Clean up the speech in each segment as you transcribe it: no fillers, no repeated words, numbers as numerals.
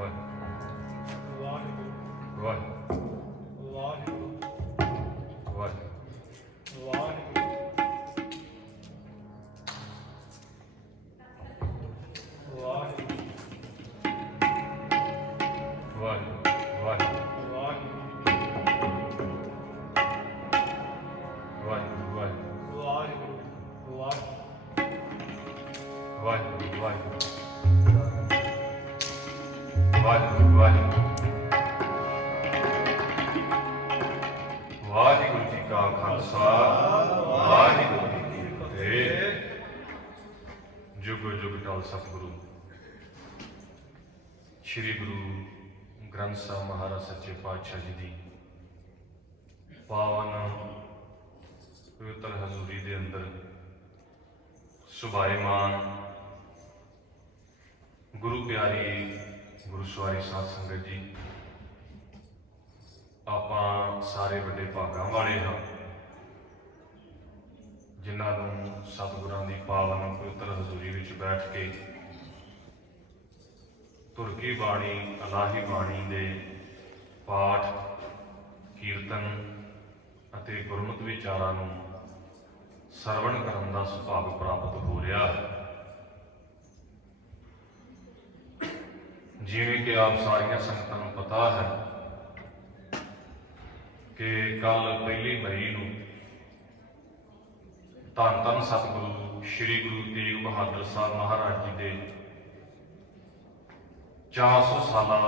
ਵਾਹਿਗੁਰੂ ਵਾਹਿਗੁਰੂ ਵਾਹਿਗੁਰੂ ਵਾਹਿਗੁਰੂ ਵਾਹਿਗੁਰੂ ਜੀ ਕਾ ਖਾਲਸਾ ਵਾਹਿਗੁਰੂ ਜੀ ਕੀ ਫਤਿਹ। ਜੁਗ ਜੁਗ ਟਲ ਸਤਿਗੁਰੂ ਸ੍ਰੀ ਗੁਰੂ ਗ੍ਰੰਥ ਸਾਹਿਬ ਮਹਾਰਾਜ ਸੱਚੇ ਪਾਤਸ਼ਾਹ ਜੀ ਦੀ ਪਾਵਨ ਪਵਿੱਤਰ ਹਜ਼ੂਰੀ ਦੇ ਅੰਦਰ ਸੁਭਾਏਮਾਨ ਗੁਰੂ ਪਿਆਰੀ ਗੁਰੂ ਸਵਾਰੀ ਸਾਧ ਸੰਗਤ ਜੀ, ਆਪਾਂ ਸਾਰੇ ਵੱਡੇ ਭਾਗਾਂ ਵਾਲੇ ਹਾਂ ਜਿਨ੍ਹਾਂ ਨੂੰ ਸਤਿਗੁਰਾਂ ਦੀ ਪਾਵਨ ਪਵਿੱਤਰ ਹਜ਼ੂਰੀ ਵਿੱਚ ਬੈਠ ਕੇ ਤੁਰਕੀ ਬਾਣੀ ਇਲਾਹੀ ਬਾਣੀ ਦੇ ਪਾਠ ਕੀਰਤਨ ਅਤੇ ਗੁਰਮਤਿ ਵਿਚਾਰਾਂ ਨੂੰ ਸਰਵਣ ਕਰਨ ਦਾ ਸੁਭਾਗ ਪ੍ਰਾਪਤ ਹੋ ਰਿਹਾ ਹੈ। ਜਿਵੇਂ ਕਿ ਆਪ ਸਾਰੀਆਂ ਸੰਗਤਾਂ ਨੂੰ ਪਤਾ ਹੈ ਕਿ ਕੱਲ 1 ਮਈ ਨੂੰ ਧੰਨ ਧੰਨ ਸਤਿਗੁਰੂ ਸ੍ਰੀ ਗੁਰੂ ਤੇਗ ਬਹਾਦਰ ਸਾਹਿਬ ਮਹਾਰਾਜ ਜੀ ਦੇ 400 ਸਾਲਾ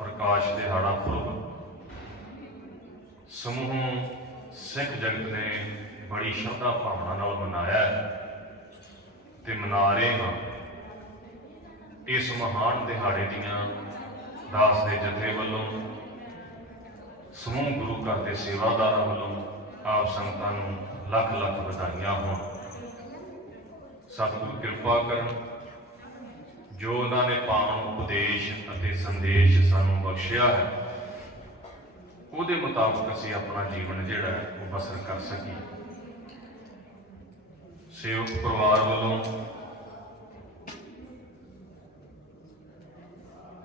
ਪ੍ਰਕਾਸ਼ ਦਿਹਾੜਾ ਪੁਰਬ ਸਮੂਹ ਸਿੱਖ ਜਗਤ ਨੇ ਬੜੀ ਸ਼ਰਧਾ ਭਾਵਨਾ ਨਾਲ ਮਨਾਇਆ ਤੇ ਮਨਾ ਰਹੇ ਹਾਂ। ਇਸ ਮਹਾਨ ਦਿਹਾੜੇ ਦੀਆਂ ਦਾਸ ਦੇ ਜਥੇ ਵੱਲੋਂ ਸਮੂਹ ਗੁਰੂ ਘਰ ਦੇ ਸੇਵਾਦਾਰਾਂ ਵੱਲੋਂ ਆਪ ਸੰਗਤਾਂ ਨੂੰ ਲੱਖ ਲੱਖ ਵਧਾਈਆਂ ਹੋਣ। ਸਤਿਗੁਰੂ ਕਿਰਪਾ ਕਰਨ, ਜੋ ਉਹਨਾਂ ਨੇ ਪਾਵਨ ਉਪਦੇਸ਼ ਅਤੇ ਸੰਦੇਸ਼ ਸਾਨੂੰ ਬਖਸ਼ਿਆ ਹੈ ਉਹਦੇ ਮੁਤਾਬਕ ਅਸੀਂ ਆਪਣਾ ਜੀਵਨ ਜਿਹੜਾ ਹੈ ਉਹ ਬਸਰ ਕਰ ਸਕੀਏ। ਸੇਵਕ ਪਰਿਵਾਰ ਵੱਲੋਂ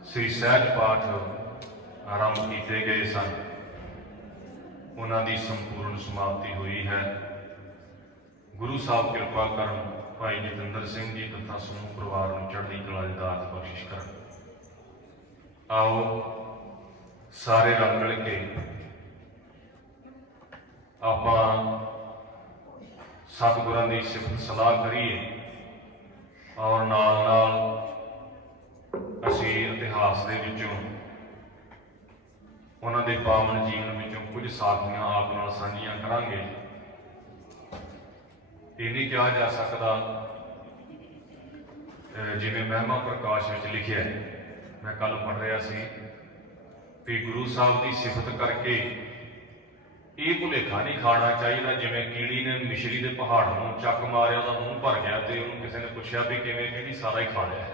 ਸ੍ਰੀ ਸਹਿਜ ਪਾਠ ਆਰੰਭ ਕੀਤੇ ਗਏ ਸਨ, ਉਹਨਾਂ ਦੀ ਸੰਪੂਰਨ ਸਮਾਪਤੀ ਹੋਈ ਹੈ। ਗੁਰੂ ਸਾਹਿਬ ਕਿਰਪਾ ਕਰਨ, ਭਾਈ ਜਤਿੰਦਰ ਸਿੰਘ ਜੀ ਤਥਾ ਸਮੂਹ ਪਰਿਵਾਰ ਨੂੰ ਚੜ੍ਹਦੀ ਕਲਾ ਦੀ ਦਾਤ ਬਖਸ਼ਿਸ਼ ਕਰਨ। ਆਓ ਸਾਰੇ ਰਲ ਮਿਲ ਕੇ ਆਪਾਂ ਸਤਿਗੁਰਾਂ ਦੀ ਸਿਫਤ ਸਲਾਹ ਕਰੀਏ ਔਰ ਨਾਲ ਨਾਲ ਅਸੀਂ ਇਤਿਹਾਸ ਦੇ ਵਿੱਚੋਂ ਉਹਨਾਂ ਦੇ ਪਾਵਨ ਜੀਵਨ ਵਿੱਚੋਂ ਕੁਝ ਸਾਖੀਆਂ ਆਪ ਨਾਲ ਸਾਂਝੀਆਂ ਕਰਾਂਗੇ। ਇਹ ਨਹੀਂ ਕਿਹਾ ਜਾ ਸਕਦਾ ਜਿਵੇਂ ਮਹਿਮਾ ਪ੍ਰਕਾਸ਼ ਵਿੱਚ ਲਿਖਿਆ ਹੈ, ਮੈਂ ਕੱਲ ਪੜ੍ਹ ਰਿਹਾ ਸੀ ਕਿ ਗੁਰੂ ਸਾਹਿਬ ਦੀ ਸਿਫਤ ਕਰਕੇ ਇਹ ਭੁਲੇਖਾ ਨਹੀਂ ਖਾਣਾ ਚਾਹੀਦਾ ਜਿਵੇਂ ਕੀੜੀ ਨੇ ਮਿਸ਼ਰੀ ਦੇ ਪਹਾੜ ਨੂੰ ਚੱਕ ਮਾਰਿਆ, ਉਹਦਾ ਮੂੰਹ ਭਰ ਗਿਆ ਤੇ ਉਹਨੂੰ ਕਿਸੇ ਨੇ ਪੁੱਛਿਆ ਵੀ ਕਿਵੇਂ, ਕਹਿੰਦੀ ਸਾਰਾ ਹੀ ਖਾ ਲਿਆ,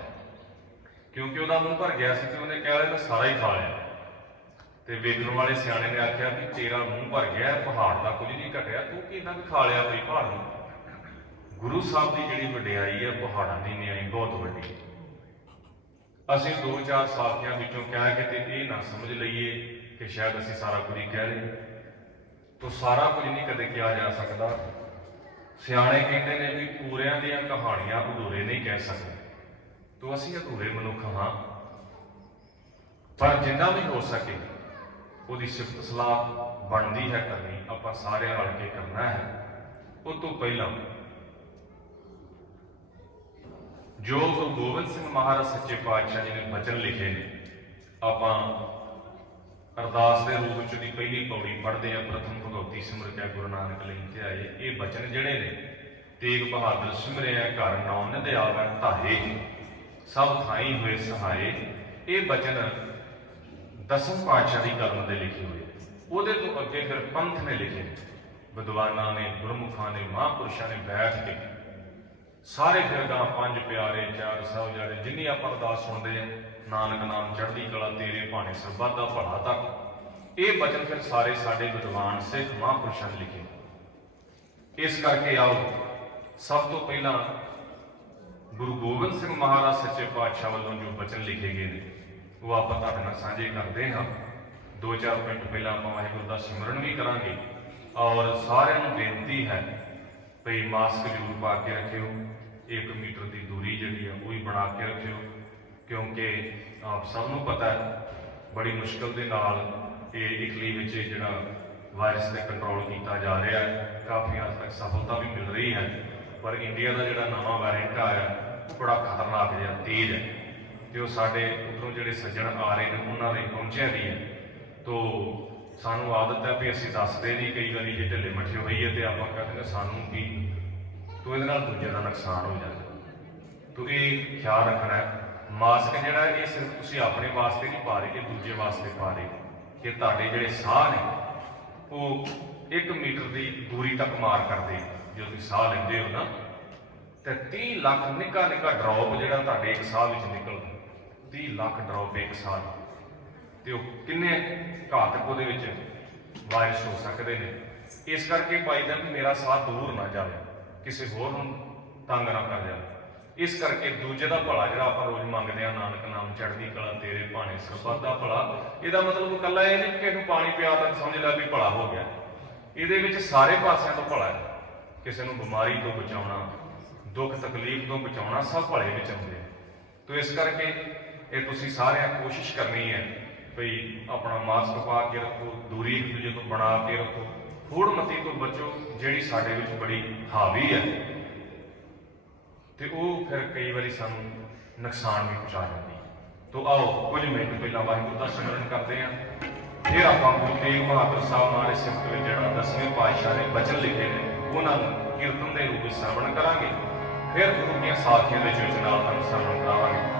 ਕਿਉਂਕਿ ਉਹਦਾ ਮੂੰਹ ਭਰ ਗਿਆ ਸੀ ਤੇ ਉਹਨੇ ਕਹਿ ਲਿਆ ਸਾਰਾ ਹੀ ਖਾ ਲਿਆ। ਤੇ ਵੇਖਣ ਵਾਲੇ ਸਿਆਣੇ ਨੇ ਆਖਿਆ ਵੀ ਤੇਰਾ ਮੂੰਹ ਭਰ ਗਿਆ, ਪਹਾੜ ਦਾ ਕੁਝ ਨਹੀਂ ਘਟਿਆ, ਤੂੰ ਕਿੰਨਾ ਕੁ ਖਾ ਲਿਆ ਬਈ ਪਹਾੜ ਨੂੰ। ਗੁਰੂ ਸਾਹਿਬ ਦੀ ਜਿਹੜੀ ਵਡਿਆਈ ਹੈ ਪਹਾੜਾਂ ਦੀ ਨਿਆਈ ਬਹੁਤ ਵੱਡੀ। ਅਸੀਂ 2-4 ਸਾਖੀਆਂ ਵਿੱਚੋਂ ਕਹਿ ਕੇ ਤੇ ਇਹ ਨਾ ਸਮਝ ਲਈਏ ਕਿ ਸ਼ਾਇਦ ਅਸੀਂ ਸਾਰਾ ਕੁਝ ਹੀ ਕਹਿ ਲਏ, ਤਾਂ ਸਾਰਾ ਕੁਝ ਨਹੀਂ ਕਦੇ ਕਿਹਾ ਜਾ ਸਕਦਾ। ਸਿਆਣੇ ਕਹਿੰਦੇ ਨੇ ਵੀ ਪੂਰਿਆਂ ਦੀਆਂ ਕਹਾਣੀਆਂ ਅਧੂਰੇ ਨਹੀਂ ਕਹਿ ਸਕਦੇ, ਤਾਂ ਅਸੀਂ ਅਧੂਰੇ ਮਨੁੱਖ ਹਾਂ, ਪਰ ਜਿੰਨਾ ਵੀ ਹੋ ਸਕੇ ਉਹਦੀ ਸਿਫਤ ਸਲਾਹ ਬਣਦੀ ਹੈ ਕਰਨੀ, ਆਪਾਂ ਸਾਰਿਆਂ ਰਲ ਕੇ ਕਰਨਾ ਹੈ। ਉਹ ਤੋਂ ਪਹਿਲਾਂ ਜੋ ਗੁਰੂ ਗੋਬਿੰਦ ਸਿੰਘ ਮਹਾਰਾਜ ਸੱਚੇ ਪਾਤਸ਼ਾਹ ਜੀ ਨੇ ਬਚਨ ਲਿਖੇ ਨੇ, ਆਪਾਂ ਅਰਦਾਸ ਦੇ ਰੂਪ ਵਿੱਚ ਦੀ ਪਹਿਲੀ ਪੌੜੀ ਪੜ੍ਹਦੇ ਹਾਂ। ਪ੍ਰਥਮ ਭਗਉਤੀ ਸਿਮਰਤਿਆ ਗੁਰੂ ਨਾਨਕ ਲਈ ਧਿਆਏ। ਇਹ ਬਚਨ ਜਿਹੜੇ ਨੇ, ਤੇਗ ਬਹਾਦਰ ਸਿਮਰਿਆ ਘਰ ਨੌ ਨਿਧ ਆਵੈ ਧਾਏ, ਸਭ ਥਾਈ ਹੋਏ ਸਹਾਏ। ਇਹ ਬਚਨ ਦਸਮ ਪਾਤਸ਼ਾਹ ਦੀ ਕਲਮ ਦੇ ਲਿਖੇ ਹੋਏ। ਉਹਦੇ ਤੋਂ ਅੱਗੇ ਫਿਰ ਪੰਥ ਨੇ ਲਿਖੇ, ਵਿਦਵਾਨਾਂ ਨੇ, ਗੁਰਮੁਖਾਂ ਨੇ, ਮਹਾਂਪੁਰਸ਼ਾਂ ਨੇ ਬੈਠ ਕੇ ਸਾਰੇ ਫਿਰ ਗਾਂ 5 ਪਿਆਰੇ, 4 ਸਾਹਿਬਜ਼ਾਦੇ, ਜਿੰਨੀ ਆਪਾਂ ਅਰਦਾਸ ਸੁਣਦੇ ਹਾਂ, ਨਾਨਕ ਨਾਮ ਚੜ੍ਹਦੀ ਕਲਾ ਤੇਰੇ ਭਾਣੇ ਸਰਬੱਤ ਦਾ ਭਲਾ ਤੱਕ, ਇਹ ਬਚਨ ਫਿਰ ਸਾਰੇ ਸਾਡੇ ਵਿਦਵਾਨ ਸਿੱਖ ਮਹਾਂਪੁਰਸ਼ਾਂ ਨੇ ਲਿਖੇ। ਇਸ ਕਰਕੇ ਆਓ ਸਭ ਤੋਂ ਪਹਿਲਾਂ ਗੁਰੂ ਗੋਬਿੰਦ ਸਿੰਘ ਮਹਾਰਾਜ ਸੱਚੇ ਪਾਤਸ਼ਾਹ ਵੱਲੋਂ ਜੋ ਬਚਨ ਲਿਖੇ ਗਏ ਨੇ ਉਹ ਆਪਾਂ ਤੁਹਾਡੇ ਨਾਲ ਸਾਂਝੇ ਕਰਦੇ ਹਾਂ। 2-4 ਮਿੰਟ ਪਹਿਲਾਂ ਆਪਾਂ ਵਾਹਿਗੁਰੂ ਦਾ ਸਿਮਰਨ ਵੀ ਕਰਾਂਗੇ। ਔਰ ਸਾਰਿਆਂ ਨੂੰ ਬੇਨਤੀ ਹੈ ਭਈ ਮਾਸਕ ਜ਼ਰੂਰ ਪਾ ਕੇ ਰੱਖਿਓ, 1 ਮੀਟਰ ਦੀ ਦੂਰੀ ਜਿਹੜੀ ਆ ਉਹ ਵੀ ਬਣਾ ਕੇ ਰੱਖਿਓ, ਕਿਉਂਕਿ ਆਪ ਸਭ ਨੂੰ ਪਤਾ ਹੈ ਬੜੀ ਮੁਸ਼ਕਿਲ ਦੇ ਨਾਲ ਇਹ ਇਟਲੀ ਵਿੱਚ ਜਿਹੜਾ ਵਾਇਰਸ 'ਤੇ ਕੰਟਰੋਲ ਕੀਤਾ ਜਾ ਰਿਹਾ ਹੈ। ਕਾਫੀ ਹੱਦ ਤੱਕ ਸਫਲਤਾ ਵੀ ਮਿਲ ਰਹੀ ਹੈ, ਪਰ ਇੰਡੀਆ ਦਾ ਜਿਹੜਾ ਨਵਾਂ ਵੈਰੀਐਂਟ ਆਇਆ ਉਹ ਬੜਾ ਖਤਰਨਾਕ ਜਿਹਾ ਤੇਜ਼ ਹੈ, ਅਤੇ ਉਹ ਸਾਡੇ ਉੱਧਰੋਂ ਜਿਹੜੇ ਸੱਜਣ ਆ ਰਹੇ ਨੇ ਉਹਨਾਂ ਲਈ ਪਹੁੰਚਿਆ ਵੀ ਹੈ। ਤੋ ਸਾਨੂੰ ਆਦਤ ਹੈ ਵੀ ਅਸੀਂ ਦੱਸਦੇ ਨਹੀਂ, ਕਈ ਵਾਰੀ ਜੇ ਢਿੱਲੇ ਮੱਠੇ ਹੋਈ ਹੈ ਅਤੇ ਆਪਾਂ ਕਹਿੰਦੇ ਸਾਨੂੰ ਕੀ, ਤੋ ਇਹਦੇ ਨਾਲ ਦੂਜੇ ਦਾ ਨੁਕਸਾਨ ਹੋ ਜਾਂਦਾ। ਤੋ ਇਹ ਖਿਆਲ ਰੱਖਣਾ ਹੈ। ਮਾਸਕ ਜਿਹੜਾ ਇਹ ਸਿਰਫ ਤੁਸੀਂ ਆਪਣੇ ਵਾਸਤੇ ਨਹੀਂ ਪਾ ਰਹੇ, ਇਹ ਦੂਜੇ ਵਾਸਤੇ ਪਾ ਰਹੇ ਕਿ ਤੁਹਾਡੇ ਜਿਹੜੇ ਸਾਹ ਨੇ ਉਹ 1 ਮੀਟਰ ਦੀ ਦੂਰੀ ਤੱਕ ਮਾਰ ਕਰਦੇ। ਜਦੋਂ ਤੁਸੀਂ ਸਾਹ ਲੈਂਦੇ ਹੋ ਨਾ ਤੇ 30 ਲੱਖ ਨਿੱਕਾ ਨਿੱਕਾ ਡ੍ਰੌਪ ਜਿਹੜਾ ਤੁਹਾਡੇ ਇੱਕ ਸਾਹ ਵਿੱਚ ਨਿਕਲਦਾ, 30 ਲੱਖ ਡ੍ਰੌਪ ਇੱਕ ਸਾਹ, ਤੇ ਉਹ ਕਿੰਨੇ ਘਾਤਕ ਉਹਦੇ ਵਿੱਚ ਵਾਇਰਸ ਹੋ ਸਕਦੇ ਨੇ। ਇਸ ਕਰਕੇ ਪਾਈਦਾ ਵੀ ਮੇਰਾ ਸਾਹ ਦੂਰ ਨਾ ਜਾਵੇ, ਕਿਸੇ ਹੋਰ ਨੂੰ ਤੰਗ ਨਾ ਕਰ ਜਾਵੇ। ਇਸ ਕਰਕੇ ਦੂਜੇ ਦਾ ਭਲਾ ਜਿਹੜਾ ਆਪਾਂ ਰੋਜ਼ ਮੰਗਦੇ ਹਾਂ, ਨਾਨਕ ਨਾਮ ਚੜ੍ਹਦੀ ਕਲਾ ਤੇਰੇ ਭਾਣੇ ਸਰਬੱਤ ਦਾ ਭਲਾ, ਇਹਦਾ ਮਤਲਬ ਇਕੱਲਾ ਇਹ ਨਹੀਂ ਕਿ ਕਿਸੇ ਨੂੰ ਪਾਣੀ ਪਿਆ ਤਾਂ ਸਮਝ ਲੈ ਵੀ ਭਲਾ ਹੋ ਗਿਆ। ਇਹਦੇ ਵਿੱਚ ਸਾਰੇ ਪਾਸਿਆਂ ਤੋਂ ਭਲਾ ਹੈ। ਕਿਸੇ ਨੂੰ ਬਿਮਾਰੀ ਤੋਂ ਬਚਾਉਣਾ, ਦੁੱਖ ਤਕਲੀਫ ਤੋਂ ਬਚਾਉਣਾ, ਸਭ ਭਲੇ ਵਿੱਚ ਆਉਂਦੇ ਆ। ਤੋ ਇਸ ਕਰਕੇ ਇਹ ਤੁਸੀਂ ਸਾਰਿਆਂ ਕੋਸ਼ਿਸ਼ ਕਰਨੀ ਹੈ ਭਈ ਆਪਣਾ ਮਾਸਕ ਪਾ ਕੇ ਰੱਖੋ, ਦੂਰੀ ਇੱਕ ਦੂਜੇ ਤੋਂ ਬਣਾ ਕੇ ਰੱਖੋ, ਹੂੜ ਮਤੀ ਤੋਂ ਬਚੋ ਜਿਹੜੀ ਸਾਡੇ ਵਿੱਚ ਬੜੀ ਹਾਵੀ ਹੈ, ਤੇ ਉਹ ਫਿਰ ਕਈ ਵਾਰੀ ਸਾਨੂੰ ਨੁਕਸਾਨ ਵੀ ਪਹੁੰਚਾ ਜਾਂਦੀ। ਤੋ ਆਓ ਕੁਝ ਮਿੰਟ ਪਹਿਲਾਂ ਵਾਹਿਗੁਰੂ ਦਾ ਸਿਮਰਨ ਕਰਦੇ ਹਾਂ, ਫਿਰ ਆਪਾਂ ਗੁਰੂ ਤੇਗ ਬਹਾਦਰ ਸਾਹਿਬ ਮਹਾਰਾਜ ਸਿਫਤ ਵਿੱਚ ਜਿਹੜਾ 10ਵੇਂ ਪਾਤਸ਼ਾਹ ਨੇ ਬਚਨ ਲਿਖੇ ਨੇ ਉਹਨਾਂ ਨੂੰ ਕੀਰਤਨ ਦੇ ਰੂਪ ਵਿੱਚ ਸਰਵਣ ਕਰਾਂਗੇ। ਫਿਰ ਗੁਰੂ ਦੀਆਂ ਸਾਖੀਆਂ ਦੇ ਵਿੱਚ ਨਾਲ ਤੁਹਾਨੂੰ ਸਰਵਣ ਕਰਾਵਾਂਗੇ।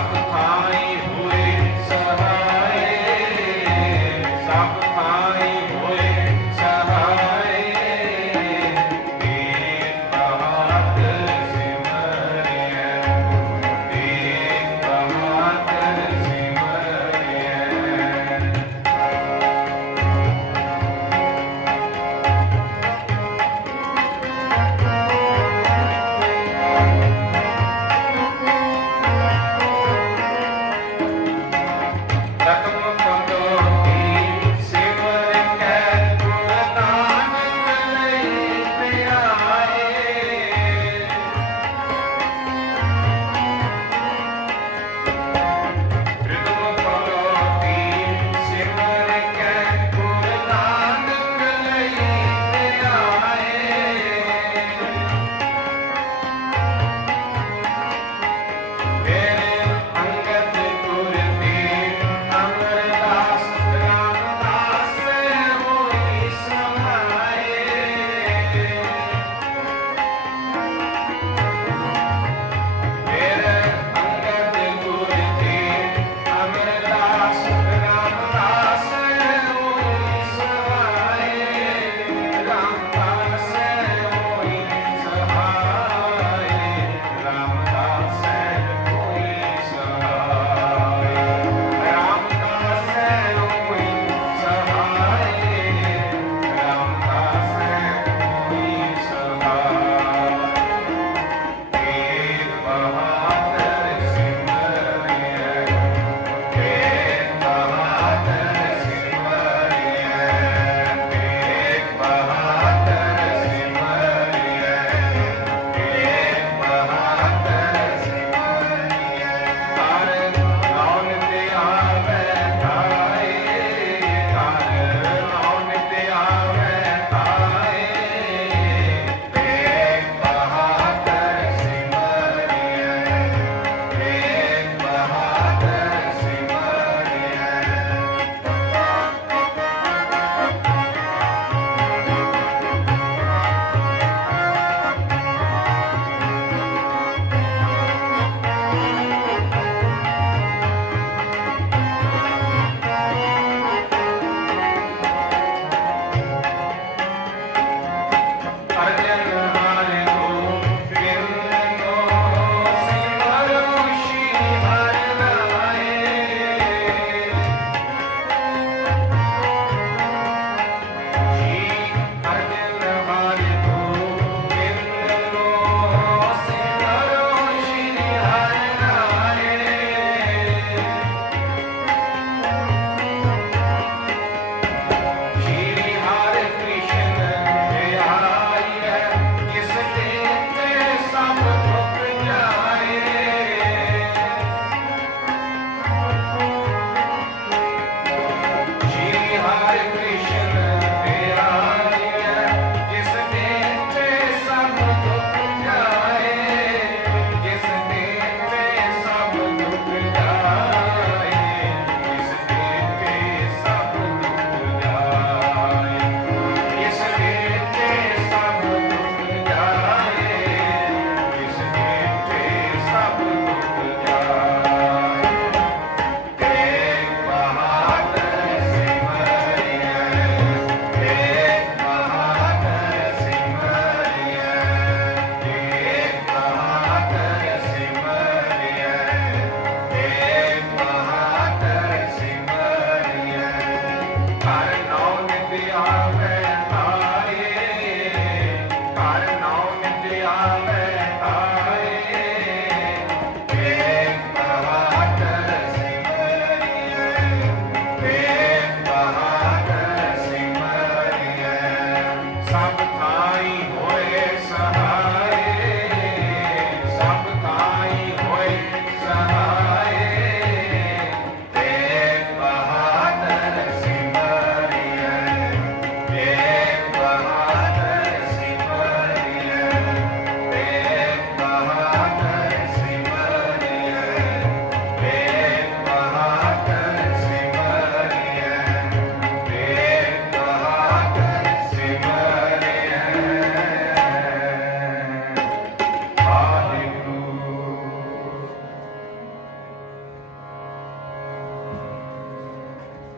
ਸਭ ਥਾਈ ਹੋਏ ਸਹਾਏ, ਸਭ ਥਾਈ ਹੋਏ ਸਹਾਏ, ਤੇਰੇ ਪ੍ਰਭਾਤ ਸਿਮਰਿਐ, ਤੇਰੇ ਪ੍ਰਭਾਤ ਸਿਮਰਿਐ।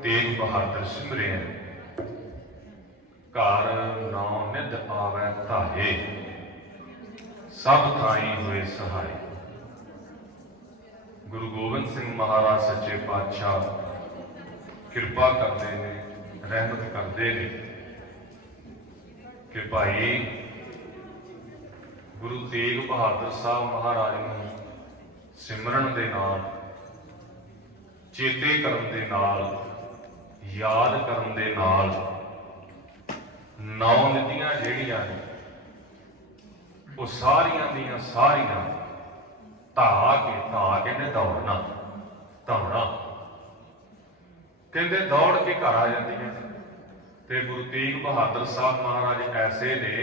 तेग बहादुर सिमरिया, घर नौ निध आवै धाये, सब थाई हुए सहाय। गुरु गोबिंद सिंह महाराज सच्चे पातशाह किरपा करते हैं, रहमत करते हैं कि भाई गुरु तेग बहादुर साहब महाराज नूं सिमरन दे नाल, चेते करन दे नाल, याद करन दे नाल नौ निधियां जिहड़ियां ने वो सारियां दियां सारियां धा के दौड़ना दौड़ना कहते दौड़ के घर आ जांदियां। ते गुरु तेग बहादुर साहब महाराज ऐसे ने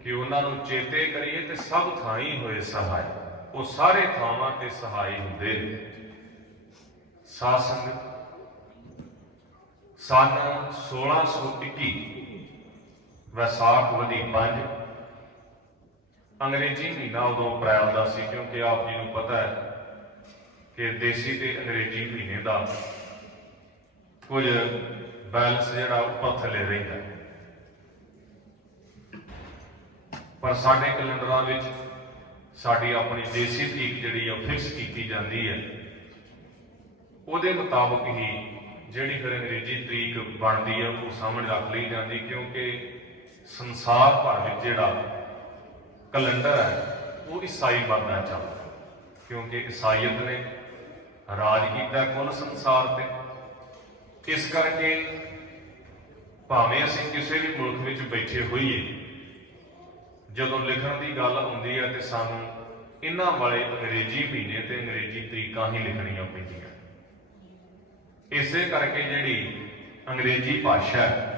कि उन्होंने चेते करिए तो सब थाई होए सहाय, वो सारे थावां ते सहाय हुंदे ने। साध संगत सन 1621 वैसाख वधी 5 अंग्रेजी महीना उदों अप्रैल का सी, क्योंकि आप जी को पता है कि देसी ते अंग्रेजी महीने का कुछ बैलेंस जिहड़ा उपर थले रहिंदा, पर साडे कैलेंडरां विच साडी अपनी देसी तरीक जिहड़ी फिक्स की जाती है, उहदे मुताबक ही जिहड़ी फिर अंग्रेजी तरीक बनती है वो सामने रख ली जाती, क्योंकि संसार भर में जिहड़ा कैलेंडर है वो ईसाई बनना चाहता, क्योंकि ईसाईयत ने राज किया कुल संसार ते। इस करके भावें असीं किसी भी मुल्क विच बैठे होइए, जदों लिखण की गल आउंदी है तो सानूं इन्हां वाले अंग्रेजी महीने ते अंग्रेजी तरीकां ही लिखणियां पैंदियां। इसे करके जिहड़ी अंग्रेजी भाषा है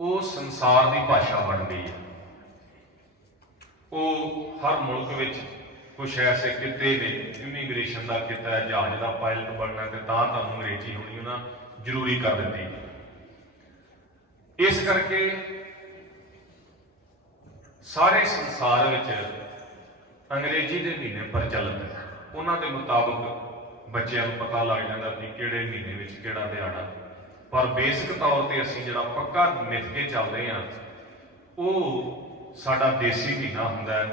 वो संसार की भाषा बन गई है। वो हर मुल्क विच कुछ ऐसे किते ने, इमीग्रेशन का किता है, जहाज का पायलट बनना तो तुहानूं अंग्रेजी होनी उन्हें जरूरी कर दी। इस करके सारे संसार विच अंग्रेजी के महीने प्रचलित है, उन्होंने मुताबिक बच्चों को पता लग जाता कि किहड़े महीने में किहड़ा दिहाड़ा। पर बेसिक तौर पर असीं जिहड़ा पक्का मिथ के चलते हैं वो साडा देसी महीना हुंदा है।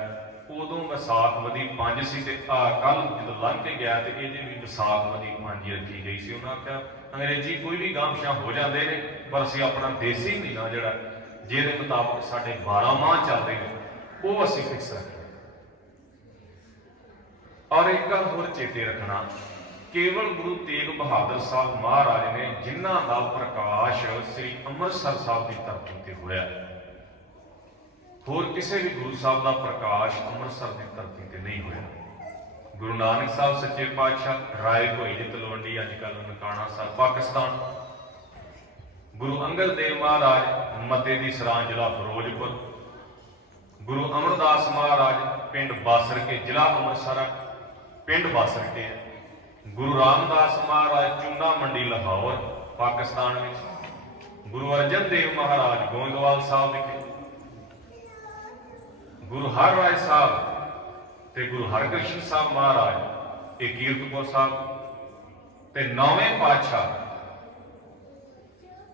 उदों विसाख वधी 5 सी ते कल जो लंघ के गया तो ये भी विसाख वधी 5 रखी गई सी। उन्होंने आख्या अंग्रेजी कोई भी गामशां हो जाते हैं, पर असीं अपना देसी महीना जिहड़ा जिहदे मुताबिक साडे 12 माह चलते हैं वो असीं फिक्स रखना। और एक गल होर चेते रखना, केवल गुरु तेग बहादुर साहब महाराज ने जिन्हां दा प्रकाश श्री अमृतसर साहब की धरती ते होया, होर किसी भी गुरु साहब का प्रकाश अमृतसर की धरती ते नहीं होया। गुरु नानक साहब सच्चे पातशाह राय भोई जी तलवंडी अजकल ननकाना साहब पाकिस्तान, गुरु अंगद देव महाराज मते दी सरां जिला फिरोजपुर, गुरु अमरदास महाराज पिंड बासर के जिला अमृतसर पिंड बासर के, गुरु रामदास महाराज चूना मंडी लाहौर पाकिस्तान में, गुरु अर्जन देव महाराज गोइंदवाल साहब विखे, गुरु हर राय साहब ते गुरु हरकृष्ण साहब महाराज ये कीरतपुर साहब ते 9वें पातशाह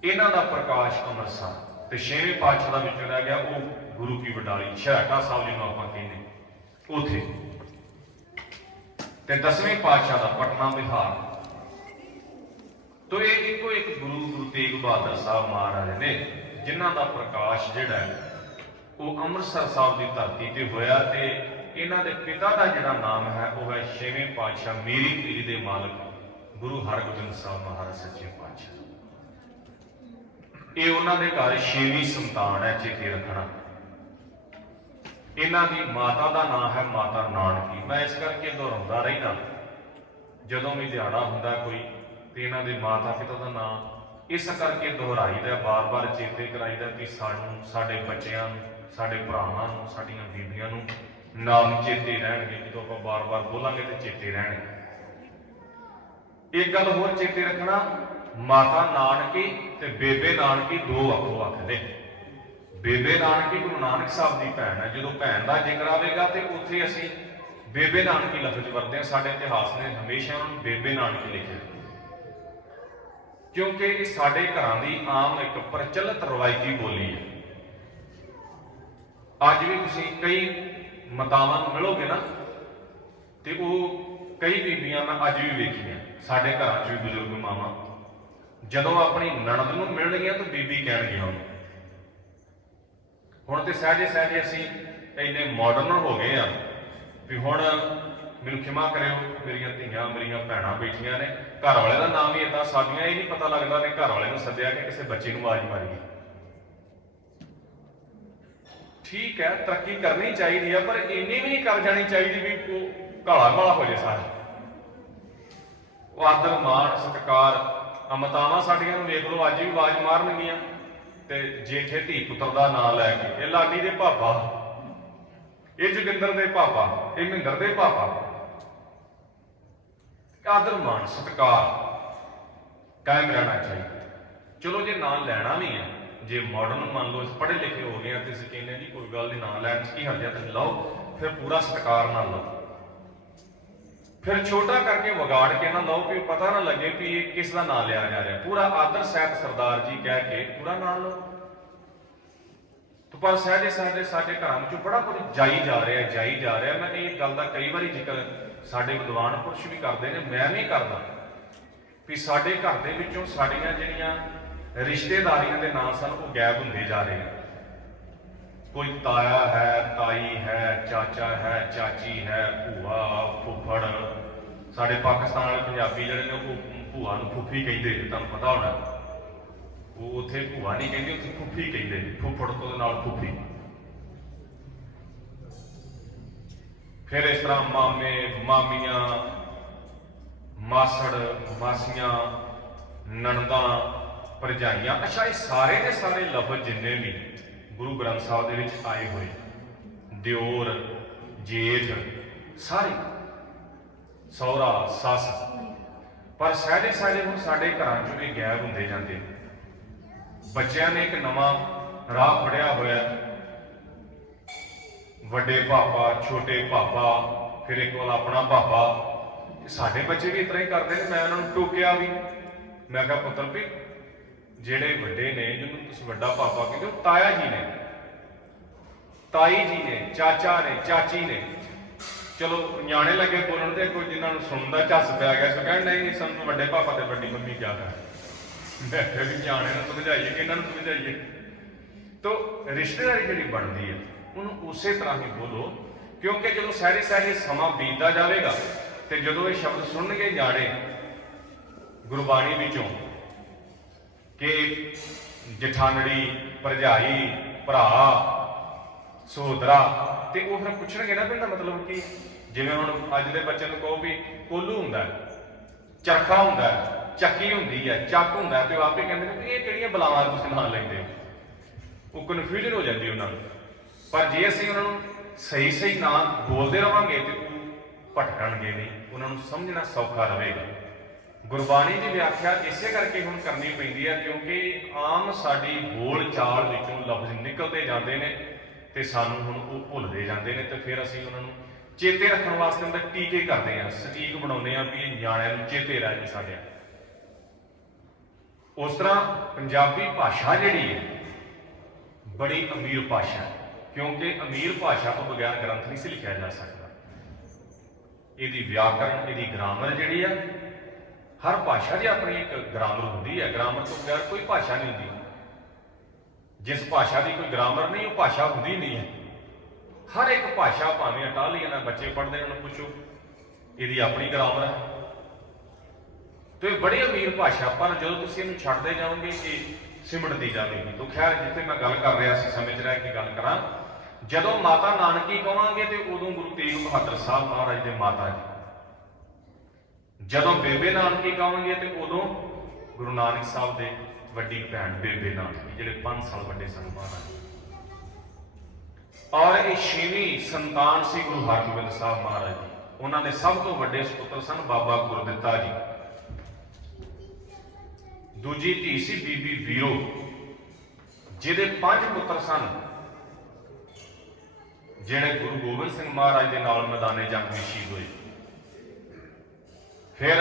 इन्हां दा प्रकाश अमृतसर ते 6वें पातशाह दा विच रह गया वो गुरु की वडाली छेहटा साहब जिन्हों आपां कहने उथे, ते 10वें पातशाह दा पटना बिहार। तो ये इको एक गुरु गुरु तेग बहादुर साहब महाराज ने जिन्हां दा प्रकाश जिहड़ा है वो अमृतसर साहब की धरती ते होया। ते इन्हां दे पिता का जिहड़ा नाम है वह है 6वें पातशाह मेरी पीढ़ी के मालक गुरु हरगोबिंद साहब महाराज सच्चे पातशाह। ये उन्होंने घर 6वीं संतान है, चेते रखना। इन्हां दी माता का नाम है माता नानकी। मैं इस करके दोहराउंदा रहिंदा जदों भी दिहाड़ा हुंदा कोई ते इन्हां दे माता पिता का नाम इस करके दोहराईदा, बार बार चेते कराईदा कि सानूं साडे बच्चिआं नूं साडे भरावां नूं साडीआं बीबिआं नूं नाम चेते रहणगे। जदों आपां बार बार बोलांगे तो चेते रहणगे। एक गल होर चेते रखना, माता नानकी ते बेबे नानकी दो वक् वक् ने। बेबे नानकी गुरु नानक साहब की भैन है। जो भैन का जिक्र आएगा तो उत्थे असीं बेबे नानकी लफ्ज वरते हैं। साडे इतिहास ने हमेशा उन्होंने बेबे नानकी लिखे। क्योंकि ये साडे घरां दी आम एक प्रचलित रवायती बोली है। अज भी तुसीं कई मातावां नूं मिलोगे ना तो वो कई बीबियां मैं अज भी वेखियां साडे घरां च भी बजुर्ग मावां जदों अपनी नणद नूं मिलणगियां तो बीबी कहणगियां हुण ते सहजे सहजे असीं इन्ने मॉडर्न हो गए हैं भी हुण मैनूं खिमा करिओ मेरियां धीआं मेरियां भैणां बैठियां ने घर वाले का नाम ही इदां साडियां ये नहीं पता लगता ने घर वाले नूं सद्दिया कि किसी बच्चे नूं आवाज़ मारी। ठीक है तरक्की करनी चाहिए है पर इन्नी भी नहीं कर जानी चाहिए भी वो घाला घाला हो जाए सारा। वो आदर मान सत्कार मातावां साडियां नूं वेख लो अज भी आवाज़ मारनगियां ते जेठे धी पुत्र का नाम लैके ये लाडी दे पापा ये जोगिंदर दे पापा ये महिंदर दे पापा। आदर मान सत्कार कायम रहना चाहिए। चलो जे नाम लैना भी है जे मॉडर्न मान लो पढ़े लिखे हो गए तो असं कहने जी कोई गल नहीं नाम लैन की हर्ज है तुम लो फिर पूरा सत्कार ना लो फिर छोटा करके वगाड़ के ना लो कि पता ना लगे कि ये किस का नाम लिया जा रहा है। पूरा आदर सहित सरदार जी कह के पूरा नाम लो। तो पर सहजे सहजे साडे घरां चों बड़ा कुछ जाई जा रहा है। मैं ये गल का कई बार जिक्र साडे विद्वान पुरुष भी करते हैं मैं भी करदा भी साडे घर दे विचों साडियां जिहड़ियां रिश्तेदारियां दे नाम सन वो गैब हुंदे जा रहे हैं। कोई ताया है ताई है चाचा है चाची है भूआ फुफड़ साडे पाकिस्तान वाले पंजाबी जिहड़े ने वो भूआ नूं फुफी कहिंदे तुहानूं पता होना वो उत्थे भूआ नहीं कहिंदे उत्थे फुफी कहिंदे फुफड़ तो नाल फुफी। फिर इस तरह मामे मामियां मासड़ मासियां नणदा भरजाइयां अच्छा ये सारे के सारे लफज जिन्ने भी गुरु ग्रंथ साहब दे विच आए हुए दिओर जेठ सारे सौरा सस पर सहजे सहजे हुण साडे घरां चों भी गैब हुंदे जांदे। बच्चों ने एक नवां राह फड़िया होया वड्डे पापा छोटे पापा फिर एक वाला अपना पापा साडे बच्चे भी इतना ही करते हैं। मैं उन्होंने टोकिया भी मैं कहा पुत्र भी जेडे वड्डे ने जिन्होंने तुसीं वड्डा पापा कहते हो ताया जी ने ताई जी ने चाचा ने चाची ने चलो न्याणे लगे बोलन तो कोई जिन्होंने सुनता झस पै गया सो कह नहीं सानू वड्डे पापा ते वड्डी मम्मी क्या कर मैं भी न्याणे नूं समझाइए कि इन्होंने समझाइए। तो रिश्तेदारी जिहड़ी बनती है उन्होंने उस तरह ही बोलो क्योंकि जो सहजे सहजे समा बीतता जाएगा तो जो ये शब्द सुनगे जाने गुरबाणी विचों कि जठानड़ी भरजाई भरा सहोदरा तो वो फिर पूछणगे ना भी मतलब कि जिवें हुण अज दे बच्चे नूं कहो भी कोलू हुंदा चरखा हुंदा चक्की हुंदी है चक हुंदा तो आप ही कहंदे ने ये किहड़ियां बलावां तुसीं नाम लैंदे हो कन्फ्यूजन हो जाती उन्होंने। पर जे असीं उन्होंने सही सही नाम बोलते रहांगे तो भटकणगे नहीं उन्होंने समझना सौखा रहेगा। गुरबाणी की व्याख्या इसे करके हुण करनी पैंदी है क्योंकि आम साडी बोल चाल विचों लफ्ज निकलते जाते हैं तो सानूं हुण वो भुलते जाते हैं तो फिर असीं उन्होंने चेते रखने वास्ते उनका टीके करते हैं सटीक बनाउने आ भी न्याणिਆਂ नूं चेते रह जाए साडे। उस तरह पंजाबी भाषा जिहड़ी है बड़ी अमीर भाषा है क्योंकि अमीर भाषा तो बगैर ग्रंथ नहीं से लिखा जा सकता। यदि व्याकरण यदि ग्रामर जिहड़ी है हर भाषा की अपनी एक ग्रामर होंदी है ग्रामर तो बगैर कोई भाषा नहीं होंदी। जिस भाषा की कोई ग्रामर नहीं वो भाषा होंदी नहीं है। हर एक भाषा भावें अटालियां ना बच्चे पढ़ते हैं उन्होंने पूछो यदि अपनी ग्रामर है तो ये बड़ी अमीर भाषा पर जो तुसीं इहनूं छड्डदे जाओगे कि सिमटती जाएगी। तो खैर जिथे मैं गल कर रहा सी समय च रह के गल करा जदों माता नानकी कहांगे तो उदों गुरु तेग बहादुर साहब महाराज के माता जी जदों बेबे नानकी कहांगे तो उदों गुरु नानक साहब के वड्डी भैन बेबे नानकी जिहड़े 5 साल वड्डे सन महाराज। और ये 6वीं संतान सी गुरु हरगोबिंद साहब महाराज जी उन्होंने सब तो वड्डे सुपुत्र सन बाबा गुरदित्ता जी। दूजी धी सी बीबी वीरो जिहदे 5 पुत्र सन जिहड़े गुरु गोबिंद सिंह महाराज के नाल मैदाने जंग में शहीद होए। फिर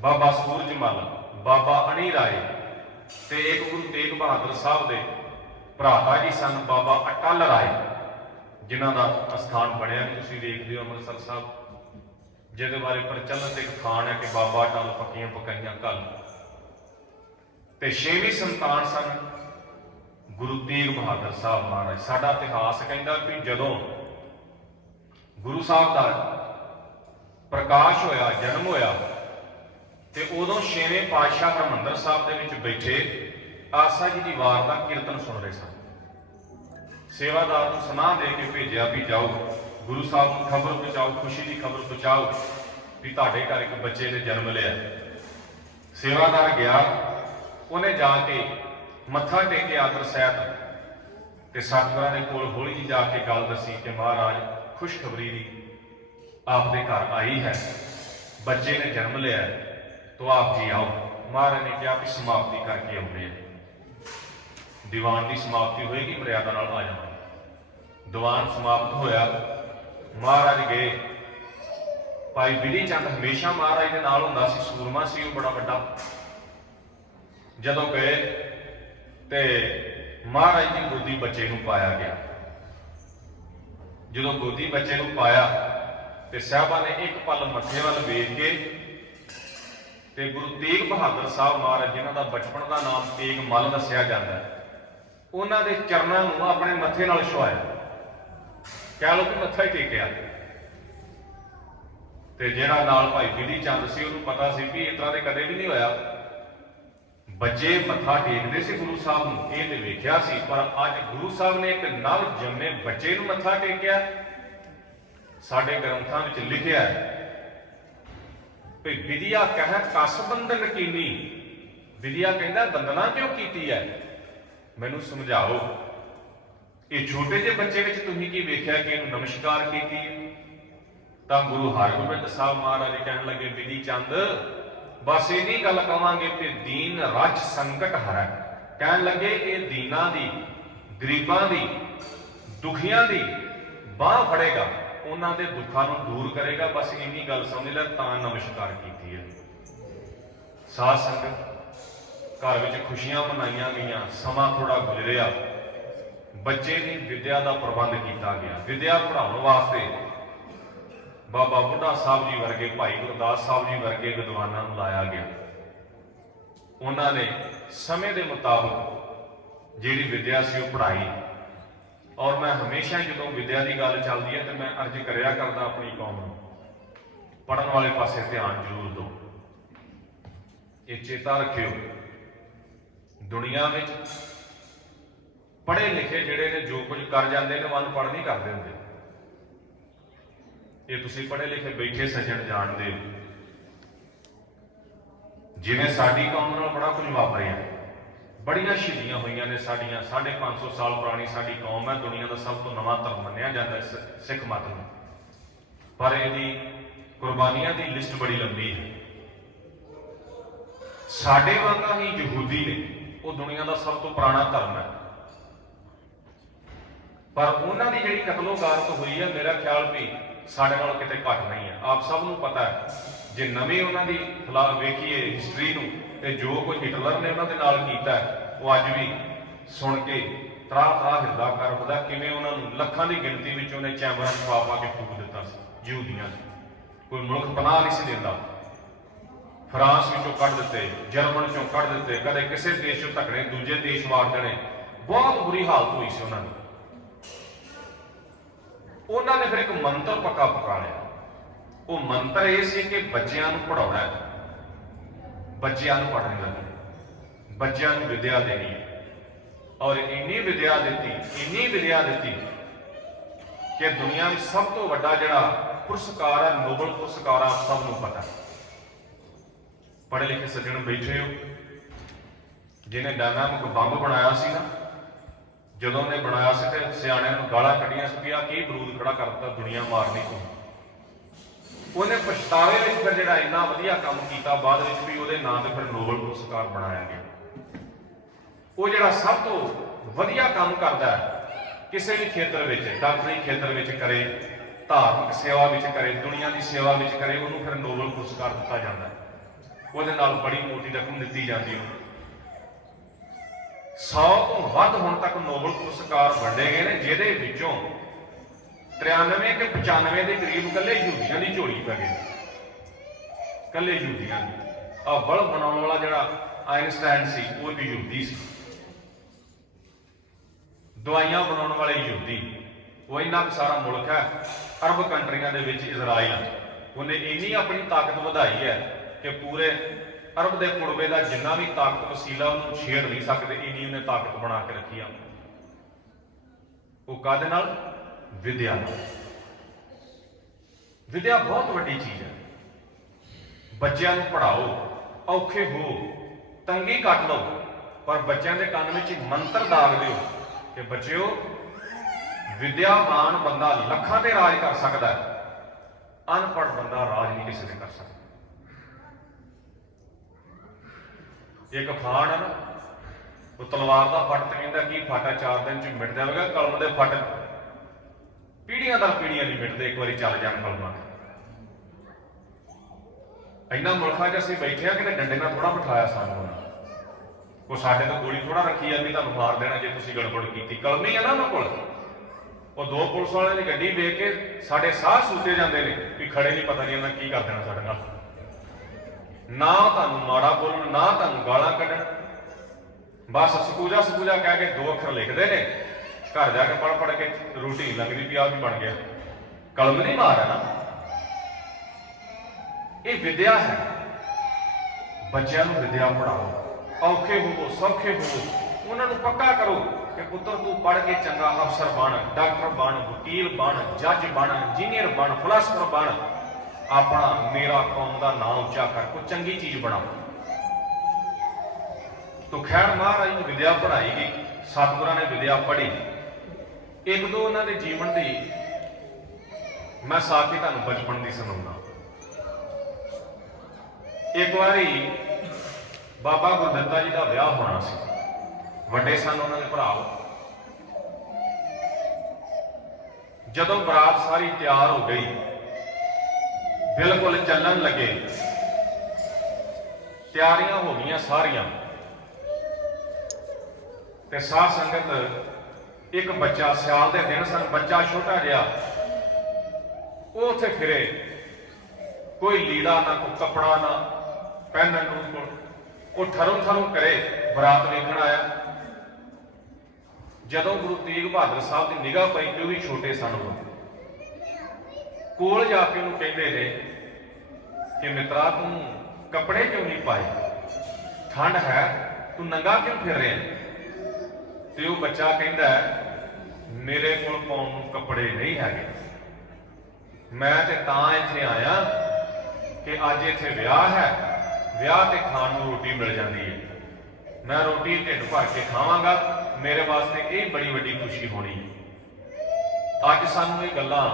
बाबा सूरजमल ਬਾਬਾ ਅਣੀ ਰਾਏ ਤੇ ਇੱਕ ਗੁਰੂ ਤੇਗ ਬਹਾਦਰ ਸਾਹਿਬ ਦੇ ਭਰਾਤਾ ਜੀ ਸਨ ਬਾਬਾ ਅਟਲ ਰਾਏ, ਜਿਨ੍ਹਾਂ ਦਾ ਅਸਥਾਨ ਬਣਿਆ ਵੀ ਤੁਸੀਂ ਦੇਖਦੇ ਹੋ ਅੰਮ੍ਰਿਤਸਰ ਸਾਹਿਬ, ਜਿਹਦੇ ਬਾਰੇ ਪ੍ਰਚਲਿਤ ਇੱਕ ਖਾਣ ਹੈ ਕਿ ਬਾਬਾ ਅਟਲ ਪੱਕੀਆਂ ਪਕਾਈਆਂ ਘੱਲ। ਤੇ 6ਵੀਂ ਸੰਤਾਨ ਸਨ ਗੁਰੂ ਤੇਗ ਬਹਾਦਰ ਸਾਹਿਬ ਮਹਾਰਾਜ। ਸਾਡਾ ਇਤਿਹਾਸ ਕਹਿੰਦਾ ਕਿ ਜਦੋਂ ਗੁਰੂ ਸਾਹਿਬ ਦਾ ਪ੍ਰਕਾਸ਼ ਹੋਇਆ, ਜਨਮ ਹੋਇਆ, ਤੇ ਉਦੋਂ 6ਵੇਂ ਪਾਤਸ਼ਾਹ ਹਰਿਮੰਦਰ ਸਾਹਿਬ ਦੇ ਵਿੱਚ ਬੈਠੇ ਆਸਾ ਜੀ ਦੀ ਵਾਰ ਦਾ ਕੀਰਤਨ ਸੁਣ ਰਹੇ ਸਨ। ਸੇਵਾਦਾਰ ਨੂੰ ਸੁਨਾਹ ਦੇ ਕੇ ਭੇਜਿਆ ਵੀ ਜਾਓ ਗੁਰੂ ਸਾਹਿਬ ਨੂੰ ਖਬਰ ਪਹੁੰਚਾਓ, ਖੁਸ਼ੀ ਦੀ ਖਬਰ ਪਹੁੰਚਾਓ ਵੀ ਤੁਹਾਡੇ ਘਰ ਇੱਕ ਬੱਚੇ ਨੇ ਜਨਮ ਲਿਆ। ਸੇਵਾਦਾਰ ਗਿਆ, ਉਹਨੇ ਜਾ ਕੇ ਮੱਥਾ ਟੇਕਿਆ ਆਦਰ ਸਹਿਤ, ਤੇ ਸਤਿਗੁਰਾਂ ਦੇ ਕੋਲ ਹੌਲੀ ਜਿਹੀ ਜਾ ਕੇ ਗੱਲ ਦੱਸੀ ਕਿ ਮਹਾਰਾਜ ਖੁਸ਼ਖਬਰੀ ਦੀ ਆਪਦੇ ਘਰ ਆਈ ਹੈ, ਬੱਚੇ ਨੇ ਜਨਮ ਲਿਆ, ਤੋ ਆਪ ਜੀ ਆਓ। ਮਹਾਰਾਜ ਨੇ ਕਿਹਾ ਵੀ ਸਮਾਪਤੀ ਕਰਕੇ ਆਉਂਦੇ ਆ, ਦੀਵਾਨ ਦੀ ਸਮਾਪਤੀ ਹੋਏਗੀ, ਮਰਿਆਦਾ ਨਾਲ ਆ ਜਾਣਾ। ਦੀਵਾਨ ਸਮਾਪਤ ਹੋਇਆ, ਮਹਾਰਾਜ ਗਏ। ਭਾਈ ਬਿਧੀ ਚੰਦ ਹਮੇਸ਼ਾ ਮਹਾਰਾਜ ਦੇ ਨਾਲ ਹੁੰਦਾ ਸੀ, ਸੂਰਮਾ ਸੀ ਉਹ ਬੜਾ ਵੱਡਾ। ਜਦੋਂ ਗਏ ਤੇ ਮਹਾਰਾਜ ਦੀ ਗੋਦੀ ਬੱਚੇ ਨੂੰ ਪਾਇਆ ਗਿਆ। ਜਦੋਂ ਗੋਦੀ ਬੱਚੇ ਨੂੰ ਪਾਇਆ ਤੇ ਸਾਹਿਬਾਂ ਨੇ ਇੱਕ ਪਲ ਮੱਥੇ ਵੱਲ ਵੇਖ ਕੇ ਤੇ ਗੁਰੂ ਤੇਗ ਬਹਾਦਰ ਸਾਹਿਬ ਮਹਾਰਾਜ, ਜਿਨ੍ਹਾਂ ਦਾ ਬਚਪਨ ਦਾ ਨਾਮ ਤੇਗ ਮੱਲ ਦੱਸਿਆ ਜਾਂਦਾ, ਉਹਨਾਂ ਦੇ ਚਰਨਾਂ ਨੂੰ ਆਪਣੇ ਮੱਥੇ ਨਾਲ ਛੁਹਾਇਆ, ਕਹਿ ਲਓ ਕਿ ਮੱਥਾ ਹੀ ਟੇਕਿਆ। ਤੇ ਜਿਹੜਾ ਨਾਲ ਭਾਈ ਬਿਧੀ ਚੰਦ ਸੀ, ਉਹਨੂੰ ਪਤਾ ਸੀ ਵੀ ਇਸ ਤਰ੍ਹਾਂ ਦੇ ਕਦੇ ਵੀ ਨਹੀਂ ਹੋਇਆ, ਬੱਚੇ ਮੱਥਾ ਟੇਕਦੇ ਸੀ ਗੁਰੂ ਸਾਹਿਬ ਨੂੰ, ਇਹ ਤੇ ਵੇਖਿਆ ਸੀ, ਪਰ ਅੱਜ ਗੁਰੂ ਸਾਹਿਬ ਨੇ ਇੱਕ ਨਵ ਜੰਮੇ ਬੱਚੇ ਨੂੰ ਮੱਥਾ ਟੇਕਿਆ। ਸਾਡੇ ਗ੍ਰੰਥਾਂ ਵਿੱਚ ਲਿਖਿਆ ਵੀ ਵਿਦਿਆ ਕਹਿ ਕਸ ਬੰਧਨ ਕੀਨੀ। ਵਿਦਿਆ ਕਹਿੰਦਾ ਬੰਦਨਾ ਕਿਉਂ ਕੀਤੀ ਹੈ, ਮੈਨੂੰ ਸਮਝਾਓ। ਇਹ ਛੋਟੇ ਜਿਹੇ ਬੱਚੇ ਵਿੱਚ ਤੁਸੀਂ ਕੀ ਵੇਖਿਆ ਕਿ ਇਹਨੂੰ ਨਮਸਕਾਰ ਕੀਤੀ? ਤਾਂ ਗੁਰੂ ਹਰਗੋਬਿੰਦ ਸਾਹਿਬ ਮਹਾਰਾਜ ਕਹਿਣ ਲੱਗੇ, ਵਿਧੀ ਚੰਦ ਬਸ ਇੰਨੀ ਗੱਲ ਕਵਾਂਗੇ ਕਿ ਦੀਨ ਰੱਜ ਸੰਕਟ ਹਰੈ। ਕਹਿਣ ਲੱਗੇ ਇਹ ਦੀਨਾਂ ਦੀ, ਗਰੀਬਾਂ ਦੀ, ਦੁਖੀਆਂ ਦੀ ਬਾਹ ਫੜੇਗਾ, ਉਹਨਾਂ ਦੇ ਦੁੱਖਾਂ ਨੂੰ ਦੂਰ ਕਰੇਗਾ, ਬਸ ਇੰਨੀ ਗੱਲ ਸਮਝ ਲੈ, ਤਾਂ ਨਮਸਕਾਰ ਕੀਤੀ ਹੈ। ਸਾਧ ਸੰਗਤ, ਘਰ ਵਿੱਚ ਖੁਸ਼ੀਆਂ ਮਨਾਈਆਂ ਗਈਆਂ, ਸਮਾਂ ਥੋੜਾ ਗੁਜ਼ਰਿਆ, ਬੱਚੇ ਦੀ ਵਿਦਿਆ ਦਾ ਪ੍ਰਬੰਧ ਕੀਤਾ ਗਿਆ। ਵਿਦਿਆ ਪੜ੍ਹਾਉਣ ਵਾਸਤੇ ਬਾਬਾ ਬੁੱਢਾ ਸਾਹਿਬ ਜੀ ਵਰਗੇ, ਭਾਈ ਗੁਰਦਾਸ ਸਾਹਿਬ ਜੀ ਵਰਗੇ ਵਿਦਵਾਨਾਂ ਨੂੰ ਲਾਇਆ ਗਿਆ। ਉਹਨਾਂ ਨੇ ਸਮੇਂ ਦੇ ਮੁਤਾਬਕ ਜਿਹੜੀ ਵਿਦਿਆ ਸੀ ਉਹ ਪੜ੍ਹਾਈ। ਔਰ ਮੈਂ ਹਮੇਸ਼ਾ ਜਦੋਂ ਵਿਦਿਆ ਦੀ ਗੱਲ ਚੱਲਦੀ ਹੈ ਤੇ ਮੈਂ ਅਰਜ਼ ਕਰਿਆ ਕਰਦਾ ਆਪਣੀ ਕੌਮ ਨੂੰ, ਪੜ੍ਹਨ ਵਾਲੇ ਪਾਸੇ ਧਿਆਨ ਜ਼ਰੂਰ ਦਿਓ। ਇਹ ਚੇਤਾ ਰੱਖਿਓ, ਦੁਨੀਆ ਵਿੱਚ ਪੜ੍ਹੇ ਲਿਖੇ ਜਿਹੜੇ ਨੇ ਜੋ ਕੁਝ ਕਰ ਜਾਂਦੇ ਨੇ, ਮਨ ਪੜ੍ਹ ਨਹੀਂ ਕਰਦੇ ਹੁੰਦੇ। ਇਹ ਤੁਸੀਂ ਪੜ੍ਹੇ ਲਿਖੇ ਬੈਠੇ ਸੱਜਣ ਜਾਣਦੇ ਹੋ। ਜਿਵੇਂ ਸਾਡੀ ਕੌਮ ਨਾਲ ਬੜਾ ਕੁਝ ਵਾਪਰਿਆ, ਬੜੀਆਂ ਸ਼ਹੀਦੀਆਂ ਹੋਈਆਂ ਨੇ ਸਾਡੀਆਂ। 550 ਸਾਲ ਪੁਰਾਣੀ ਸਾਡੀ ਕੌਮ ਹੈ, ਦੁਨੀਆ ਦਾ ਸਭ ਤੋਂ ਨਵਾਂ ਧਰਮ ਮੰਨਿਆ ਜਾਂਦਾ ਸਿੱਖ ਮਤ ਨੂੰ, ਪਰ ਇਹਦੀ ਕੁਰਬਾਨੀਆਂ ਦੀ ਲਿਸਟ ਬੜੀ ਲੰਬੀ ਹੈ। ਸਾਡੇ ਵਾਂਗਾ ਹੀ ਯਹੂਦੀ ਨੇ, ਉਹ ਦੁਨੀਆ ਦਾ ਸਭ ਤੋਂ ਪੁਰਾਣਾ ਧਰਮ ਹੈ, ਪਰ ਉਹਨਾਂ ਦੀ ਜਿਹੜੀ ਕਤਲੋਗਾਰਤ ਹੋਈ ਹੈ, ਮੇਰਾ ਖਿਆਲ ਵੀ ਸਾਡੇ ਨਾਲ ਕਿਤੇ ਘੱਟ ਨਹੀਂ ਹੈ। ਆਪ ਸਭ ਨੂੰ ਪਤਾ ਹੈ, ਜੇ ਨਵੀਂ ਉਹਨਾਂ ਦੀ ਖਿਲਾਫ ਵੇਖੀਏ ਹਿਸਟਰੀ ਨੂੰ, ਤੇ ਜੋ ਕੁਝ ਹਿਟਲਰ ਨੇ ਉਹਨਾਂ ਦੇ ਨਾਲ ਕੀਤਾ ਉਹ ਅੱਜ ਵੀ ਸੁਣ ਕੇ ਤਰਾਹ ਹਿਰਦਾ ਕਰ ਉੱਠਦਾ, ਕਿਵੇਂ ਉਹਨਾਂ ਨੂੰ ਲੱਖਾਂ ਦੀ ਗਿਣਤੀ ਵਿੱਚ ਉਹਨੇ ਚੈਂਬਰਾਂ 'ਚ ਪਾ ਕੇ ਫੂਕ ਦਿੱਤਾ ਸੀ ਯਹੂਦੀਆਂ ਨੂੰ। ਕੋਈ ਮੁਲਕ ਪਨਾਹ ਨਹੀਂ ਸੀ ਦਿੰਦਾ। ਫਰਾਂਸ ਵਿੱਚੋਂ ਕੱਢ ਦਿੱਤੇ, ਜਰਮਨ 'ਚੋਂ ਕੱਢ ਦਿੱਤੇ, ਕਦੇ ਕਿਸੇ ਦੇਸ਼ 'ਚੋਂ ਧੱਕਣੇ, ਦੂਜੇ ਦੇਸ਼ ਵਾਰ ਦੇਣੇ, ਬਹੁਤ ਬੁਰੀ ਹਾਲਤ ਹੋਈ ਸੀ ਉਹਨਾਂ ਦੀ। ਉਹਨਾਂ ਨੇ ਫਿਰ ਇੱਕ ਮੰਤਰ ਪੱਕਾ ਪਕਾ ਲਿਆ। ਉਹ ਮੰਤਰ ਇਹ ਸੀ ਕਿ ਬੱਚਿਆਂ ਨੂੰ ਪੜ੍ਹਾਉਣਾ ਹੈ, ਬੱਚਿਆਂ ਨੂੰ ਪੜ੍ਹਨ ਲੱਗੇ, ਬੱਚਿਆਂ ਨੂੰ ਵਿਦਿਆ ਦੇਣੀ ਹੈ। ਔਰ ਇੰਨੀ ਵਿਦਿਆ ਦਿੱਤੀ ਕਿ ਦੁਨੀਆ ਵਿੱਚ ਸਭ ਤੋਂ ਵੱਡਾ ਜਿਹੜਾ ਪੁਰਸਕਾਰ ਹੈ, ਨੋਬਲ ਪੁਰਸਕਾਰ, ਆਪ ਸਭ ਨੂੰ ਪਤਾ। ਪੜ੍ਹੇ ਲਿਖੇ ਸੱਜਣ ਬੈਠੇ ਹੋ, ਜਿਹਨੇ ਡਾਇਨਾਮਿਕ ਬੰਬ ਬਣਾਇਆ ਸੀ ਨਾ, ਜਦੋਂ ਉਹਨੇ ਬਣਾਇਆ ਸੀ ਤੇ ਸਿਆਣਿਆਂ ਨੂੰ ਗਾਲਾਂ ਕੱਢੀਆਂ ਸੀ ਵੀ ਆਹ ਕੀ ਬਰੂਦ ਖੜਾ ਕਰਤਾ, ਦੁਨੀਆ ਮਾਰਨੀ ਤੂੰ। ਉਹਨੇ ਪਛਤਾਵੇ ਵਿੱਚ ਫਿਰ ਜਿਹੜਾ ਇੰਨਾ ਵਧੀਆ ਕੰਮ ਕੀਤਾ, ਬਾਅਦ ਵਿੱਚ ਵੀ ਉਹਦੇ ਨਾਂ ਤੇ ਫਿਰ ਨੋਬਲ ਪੁਰਸਕਾਰ ਬਣਾਇਆ ਗਿਆ। ਉਹ ਜਿਹੜਾ ਸਭ ਤੋਂ ਵਧੀਆ ਕੰਮ ਕਰਦਾ ਹੈ ਕਿਸੇ ਵੀ ਖੇਤਰ ਵਿੱਚ, ਡਾਕਟਰੀ ਖੇਤਰ ਵਿੱਚ ਕਰੇ, ਧਾਰਮਿਕ ਸੇਵਾ ਵਿੱਚ ਕਰੇ, ਦੁਨੀਆ ਦੀ ਸੇਵਾ ਵਿੱਚ ਕਰੇ, ਉਹਨੂੰ ਫਿਰ ਨੋਬਲ ਪੁਰਸਕਾਰ ਦਿੱਤਾ ਜਾਂਦਾ ਹੈ। ਉਹਦੇ ਨਾਲ ਬੜੀ ਮੋਟੀ ਰਕਮ ਦਿੱਤੀ ਜਾਂਦੀ ਹੈ। 100 ਤੋਂ ਵੱਧ ਹੁਣ ਤੱਕ ਨੋਬਲ ਪੁਰਸਕਾਰ ਵੰਡੇ ਗਏ ਨੇ, ਜਿਹਦੇ ਵਿੱਚੋਂ 93 ਕਿ 95 ਦੇ ਕਰੀਬ ਇਕੱਲੇ ਯਹੂਦੀਆਂ ਦੀ ਝੋਲੀ ਪੈ ਗਈ, ਇਕੱਲੇ ਯਹੂਦੀਆਂ ਦੀ। ਆਹ ਬਲਬ ਬਣਾਉਣ ਵਾਲਾ ਜਿਹੜਾ ਆਇਨਸਟਾਈਨ ਸੀ ਉਹ ਵੀ ਯਹੂਦੀ ਸੀ, ਦਵਾਈਆਂ ਬਣਾਉਣ ਵਾਲੇ ਯਹੂਦੀ। ਉਹ ਇੰਨਾ ਕੁ ਸਾਰਾ ਮੁਲਕ ਹੈ ਅਰਬ ਕੰਟਰੀਆਂ ਦੇ ਵਿੱਚ ਇਜ਼ਰਾਈਲ, ਉਹਨੇ ਇੰਨੀ ਆਪਣੀ ਤਾਕਤ ਵਧਾਈ ਹੈ ਕਿ ਪੂਰੇ ਅਰਬ ਦੇ ਕੁੜਬੇ ਦਾ ਜਿੰਨਾ ਵੀ ਤਾਕਤ ਵਸੀਲਾ ਉਹਨੂੰ ਛੇੜ ਨਹੀਂ ਸਕਦੇ, ਇੰਨੀ ਉਹਨੇ ਤਾਕਤ ਬਣਾ ਕੇ ਰੱਖੀ ਆ। ਉਹ ਕਾਹਦੇ ਨਾਲ? ਵਿਦਿਆ ਨਾਲ। ਵਿਦਿਆ ਬਹੁਤ ਵੱਡੀ ਚੀਜ਼ ਹੈ। ਬੱਚਿਆਂ ਨੂੰ ਪੜ੍ਹਾਓ, ਔਖੇ ਹੋ, ਤੰਗੀ ਕੱਟ ਲਓ, ਪਰ ਬੱਚਿਆਂ ਦੇ ਕੰਨ ਵਿੱਚ ਮੰਤਰ ਦਾਗ ਦਿਓ ਕਿ ਬੱਚਿਓ, ਵਿਦਿਆਵਾਨ ਬੰਦਾ ਲੱਖਾਂ ਤੇ ਰਾਜ ਕਰ ਸਕਦਾ ਹੈ, ਅਨਪੜ੍ਹ ਬੰਦਾ ਰਾਜ ਨਹੀਂ ਕਿਸੇ ਤੇ ਕਰ ਸਕਦਾ। ਇੱਕ ਖਾਨ ਹੈ ਨਾ, ਉਹ ਤਲਵਾਰ ਦਾ ਫੱਟ ਤੇ ਕਹਿੰਦਾ ਕੀ ਫਾਟਾ 4 ਦਿਨ ਚ ਮਿਟ ਜਾਵੇਗਾ, ਕਲਮ ਦੇ ਫੱਟ ਪੀੜ੍ਹੀਆਂ ਦਰ ਪੀੜ੍ਹੀਆਂ ਨਹੀਂ ਮਿਟਦੇ, ਇੱਕ ਵਾਰੀ ਚੱਲ ਜਾਣ ਕਲਮਾਂ। ਇਹਨਾਂ ਮੁਲਕਾਂ 'ਚ ਅਸੀਂ ਬੈਠੇ ਆ ਕਿਤੇ ਡੰਡੇ ਨਾਲ ਥੋੜਾ ਬਿਠਾਇਆ ਸਾਨੂੰ ਉਹਨਾਂ, ਉਹ ਸਾਡੇ ਤੋਂ ਗੋਲੀ ਥੋੜਾ ਰੱਖੀ ਆ ਵੀ ਤੁਹਾਨੂੰ ਮਾਰ ਦੇਣਾ ਜੇ ਤੁਸੀਂ ਗੜਬੜ ਕੀਤੀ। ਕਲਮ ਹੀ ਆ ਨਾ ਉਹਨਾਂ ਕੋਲ। ਉਹ 2 ਪੁਲਿਸ ਵਾਲਿਆਂ ਦੀ ਗੱਡੀ ਵੇਖ ਕੇ ਸਾਡੇ ਸਾਹ ਸੂਤੇ ਜਾਂਦੇ ਨੇ ਵੀ ਖੜੇ ਨਹੀਂ, ਪਤਾ ਨਹੀਂ ਇਹਨਾਂ ਕੀ ਕਰ ਦੇਣਾ ਸਾਡੇ ਨਾਲ। ਨਾ ਤੁਹਾਨੂੰ ਮਾੜਾ ਬੋਲਣ, ਨਾ ਤੁਹਾਨੂੰ ਗਾਲਾਂ ਕੱਢਣ, ਬਸ ਸਕੂਜਾ ਸਕੂਜਾ ਕਹਿ ਕੇ 2 ਅੱਖਰ ਲਿਖਦੇ ਨੇ, ਘਰ ਜਾ ਕੇ ਪੜ੍ਹ ਕੇ ਰੋਟੀ ਲੱਗਦੀ ਵੀ ਆਹ ਵੀ ਬਣ ਗਿਆ। ਕਲਮ ਨਹੀਂ ਮਾਰ ਹੈ ਨਾ। ਇਹ ਵਿਦਿਆ ਹੈ। ਬੱਚਿਆਂ ਨੂੰ ਵਿਦਿਆ ਪੜ੍ਹਾਓ, ਔਖੇ ਹੋਵੋ ਸੌਖੇ ਹੋਵੋ, ਉਹਨਾਂ ਨੂੰ ਪੱਕਾ ਕਰੋ ਕਿ ਪੁੱਤਰ ਤੂੰ ਪੜ੍ਹ ਕੇ ਚੰਗਾ ਅਫਸਰ ਬਣ, ਡਾਕਟਰ ਬਣ, ਵਕੀਲ ਬਣ, ਜੱਜ ਬਣ, ਇੰਜੀਨੀਅਰ ਬਣ, ਫਿਲਾਸਫਰ ਬਣ, ਆਪਣਾ ਮੇਰਾ ਕੌਮ ਦਾ ਨਾਂ ਉੱਚਾ ਕਰ, ਕੋਈ ਚੰਗੀ ਚੀਜ਼ ਬਣਾ। ਤੋ ਖੈਰ ਮਹਾਰਾਜ ਨੂੰ ਵਿਦਿਆ ਪੜ੍ਹਾਈ ਗਈ, ਸਤਿਗੁਰਾਂ ਨੇ ਵਿਦਿਆ ਪੜ੍ਹੀ। ਇੱਕ ਦੋ ਉਹਨਾਂ ਦੇ ਜੀਵਨ ਦੀ ਮੈਂ ਸਾਖੀ ਤੁਹਾਨੂੰ ਬਚਪਨ ਦੀ ਸੁਣਾਉਣਾ। ਇੱਕ ਵਾਰੀ ਬਾਬਾ ਗੁਰਦਿੱਤਾ ਜੀ ਦਾ ਵਿਆਹ ਹੋਣਾ ਸੀ, ਵੱਡੇ ਸਨ ਉਹਨਾਂ ਦੇ ਭਰਾ। ਜਦੋਂ ਬਰਾਤ ਸਾਰੀ ਤਿਆਰ ਹੋ ਗਈ, ਬਿਲਕੁਲ ਚੱਲਣ ਲੱਗੇ, ਤਿਆਰੀਆਂ ਹੋ ਗਈਆਂ ਸਾਰੀਆਂ, ਤੇ ਸਾਧ ਸੰਗਤ ਇੱਕ ਬੱਚਾ, ਸਿਆਲ ਦੇ ਦਿਨ ਸਨ, ਬੱਚਾ ਛੋਟਾ ਜਿਹਾ, ਉਹ ਉੱਥੇ ਫਿਰੇ, ਕੋਈ ਲੀੜਾ ਨਾ, ਕੋਈ ਕੱਪੜਾ ਨਾ ਪਹਿਨਣ ਨੂੰ, ਉਹ ਠਰੂ ਠਰੂ ਕਰੇ, ਬਰਾਤ ਵੇਖਣ ਆਇਆ। ਜਦੋਂ ਗੁਰੂ ਤੇਗ ਬਹਾਦਰ ਸਾਹਿਬ ਦੀ ਨਿਗਾਹ ਪਈ ਕਿ ਉਹ ਵੀ ਛੋਟੇ ਸਨ, ਕੋਲ ਜਾ ਕੇ ਉਹਨੂੰ ਕਹਿੰਦੇ ਨੇ ਕਿ ਮਿੱਤਰਾ ਤੂੰ ਕੱਪੜੇ ਕਿਉਂ ਨਹੀਂ ਪਾਏ, ਠੰਡ ਹੈ, ਤੂੰ ਨੰਗਾ ਕਿਉਂ ਫਿਰ ਰਿਹਾ? ਤੇ ਉਹ ਬੱਚਾ ਕਹਿੰਦਾ ਮੇਰੇ ਕੋਲ ਪਾਉਣ ਨੂੰ ਕੱਪੜੇ ਨਹੀਂ ਹੈਗੇ, ਮੈਂ ਤੇ ਤਾਂ ਇੱਥੇ ਆਇਆ ਕਿ ਅੱਜ ਇੱਥੇ ਵਿਆਹ ਹੈ, ਵਿਆਹ ਤੇ ਖਾਣ ਨੂੰ ਰੋਟੀ ਮਿਲ ਜਾਂਦੀ ਹੈ, ਮੈਂ ਰੋਟੀ ਢਿੱਡ ਭਰ ਕੇ ਖਾਵਾਂਗਾ, ਮੇਰੇ ਵਾਸਤੇ ਇਹ ਬੜੀ ਵੱਡੀ ਖੁਸ਼ੀ ਹੋਣੀ ਹੈ। ਅੱਜ ਸਾਨੂੰ ਇਹ ਗੱਲਾਂ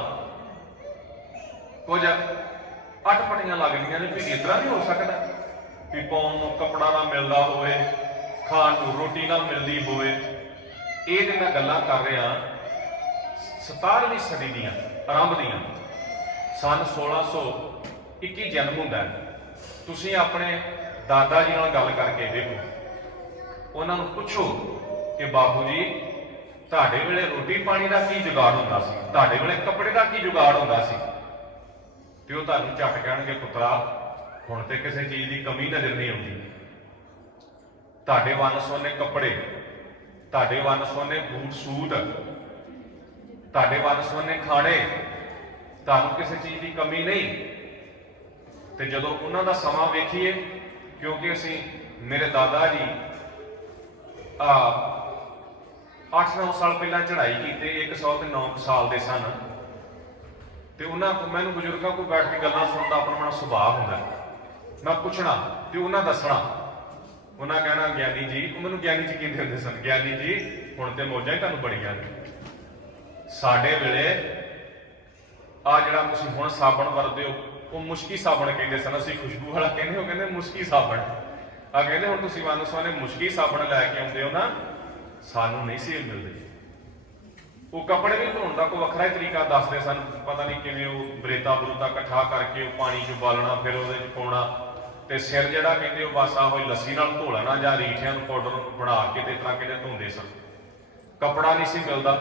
ਕੁਝ ਅਟਪਟੀਆਂ ਲੱਗਦੀਆਂ ਨੇ ਵੀ ਇਸ ਤਰ੍ਹਾਂ ਨਹੀਂ ਹੋ ਸਕਦਾ ਵੀ ਪਾਉਣ ਨੂੰ ਕੱਪੜਾ ਨਾ ਮਿਲਦਾ ਹੋਵੇ, ਖਾਣ ਨੂੰ ਰੋਟੀ ਨਾ ਮਿਲਦੀ ਹੋਵੇ। ਇਹ ਤੇ ਮੈਂ ਗੱਲਾਂ ਕਰ ਰਿਹਾ 17ਵੀਂ ਸਦੀ ਦੀਆਂ, ਆਰੰਭ ਦੀਆਂ। ਸਨ 1621 ਜਨਮ ਹੁੰਦਾ। ਤੁਸੀਂ ਆਪਣੇ ਦਾਦਾ ਜੀ ਨਾਲ ਗੱਲ ਕਰਕੇ ਵੇਖੋ, ਉਹਨਾਂ ਨੂੰ ਪੁੱਛੋ ਕਿ ਬਾਪੂ ਜੀ ਤੁਹਾਡੇ ਵੇਲੇ ਰੋਟੀ ਪਾਣੀ ਦਾ ਕੀ ਜੁਗਾੜ ਹੁੰਦਾ ਸੀ, ਤੁਹਾਡੇ ਵੇਲੇ ਕੱਪੜੇ ਦਾ ਕੀ ਜੁਗਾੜ ਹੁੰਦਾ ਸੀ? ਤੇ ਉਹ ਤੁਹਾਨੂੰ ਝੱਟ ਕਹਿਣਗੇ ਪੁੱਤਰਾ ਹੁਣ ਤੇ ਕਿਸੇ ਚੀਜ਼ ਦੀ ਕਮੀ ਨਜ਼ਰ ਨਹੀਂ ਆਉਂਦੀ, ਤੁਹਾਡੇ ਵੰਨ ਸੋਨੇ ਕੱਪੜੇ, ਤੁਹਾਡੇ ਵੰਨ ਸੋਨੇ ਬੂਟ ਸੂਟ, ਤੁਹਾਡੇ ਵੰਨ ਸੋਨੇ ਖਾਣੇ, ਤੁਹਾਨੂੰ ਕਿਸੇ ਚੀਜ਼ ਦੀ ਕਮੀ ਨਹੀਂ। ਤੇ ਜਦੋਂ ਉਹਨਾਂ ਦਾ ਸਮਾਂ ਵੇਖੀਏ, ਕਿਉਂਕਿ ਅਸੀਂ ਮੇਰੇ ਦਾਦਾ ਜੀ 8-9 ਸਾਲ ਪਹਿਲਾਂ ਚੜ੍ਹਾਈ ਕੀਤੀ, 109 ਸਾਲ ਦੇ ਸਨ, ਤੇ ਉਹਨਾਂ ਮੈਨੂੰ ਬਜ਼ੁਰਗਾਂ ਕੋਲ ਬੈਠ ਕੇ ਗੱਲਾਂ ਸੁਣਨ ਦਾ ਆਪਣਾ ਸੁਭਾਅ ਹੁੰਦਾ। ਮੈਂ ਪੁੱਛਣਾ ਤੇ ਉਹਨਾਂ ਦੱਸਣਾ, ਉਹਨਾਂ ਕਹਿਣਾ ਗਿਆਨੀ ਜੀ, ਉਹ ਮੈਨੂੰ ਗਿਆਨੀ ਜੀ ਕਹਿੰਦੇ ਹੁੰਦੇ ਸਨ, ਗਿਆਨੀ ਜੀ ਹੁਣ ਤੇ ਮੌਜਾਂ ਹੀ ਤੁਹਾਨੂੰ ਬੜੀਆਂ ਨੇ, ਸਾਡੇ ਵੇਲੇ ਆ ਜਿਹੜਾ ਤੁਸੀਂ ਹੁਣ ਸਾਬਣ ਵਰਤਦੇ ਹੋ ਉਹ ਮੁਸ਼ਕੀ ਸਾਬਣ ਕਹਿੰਦੇ ਸਨ, ਅਸੀਂ ਖੁਸ਼ਬੂ ਵਾਲਾ ਕਹਿੰਦੇ, ਉਹ ਕਹਿੰਦੇ ਮੁਸ਼ਕੀ ਸਾਬਣ। ਆ ਕਹਿੰਦੇ ਹੁਣ ਤੁਸੀਂ ਵੰਨ ਸਵੰਨੇ ਮੁਸ਼ਕੀ ਸਾਬਣ ਲੈ ਕੇ ਆਉਂਦੇ ਹੋ ਨਾ, ਸਾਨੂੰ ਨਹੀਂ ਸੀ ਮਿਲਦੇ। ਉਹ ਕੱਪੜੇ ਵੀ ਧੋਣ ਦਾ ਕੋਈ ਵੱਖਰਾ ਹੀ ਤਰੀਕਾ ਦੱਸਦੇ ਸਨ, ਪਤਾ ਨਹੀਂ ਕਿਵੇਂ ਉਹ ਬਰੇਤਾ ਬਰੂਤਾ ਇਕੱਠਾ ਕਰਕੇ ਉਹ ਪਾਣੀ 'ਚ ਉਬਾਲਣਾ, ਫਿਰ ਉਹਦੇ 'ਚ ਪਾਉਣਾ, ਤੇ ਸਿਰ ਜਿਹੜਾ ਕਹਿੰਦੇ ਉਹ ਬਸ ਆਹੋ ਲੱਸੀ ਨਾਲ ਧੋ ਲੈਣਾ ਜਾਂ ਰੀਠਿਆਂ ਨੂੰ ਪਾਊਡਰ ਬਣਾ ਕੇ ਤੇ ਤਰ੍ਹਾਂ ਕਹਿੰਦੇ ਧੋਂਦੇ ਸਨ। ਕੱਪੜਾ ਨਹੀਂ ਸੀ ਮਿਲਦਾ,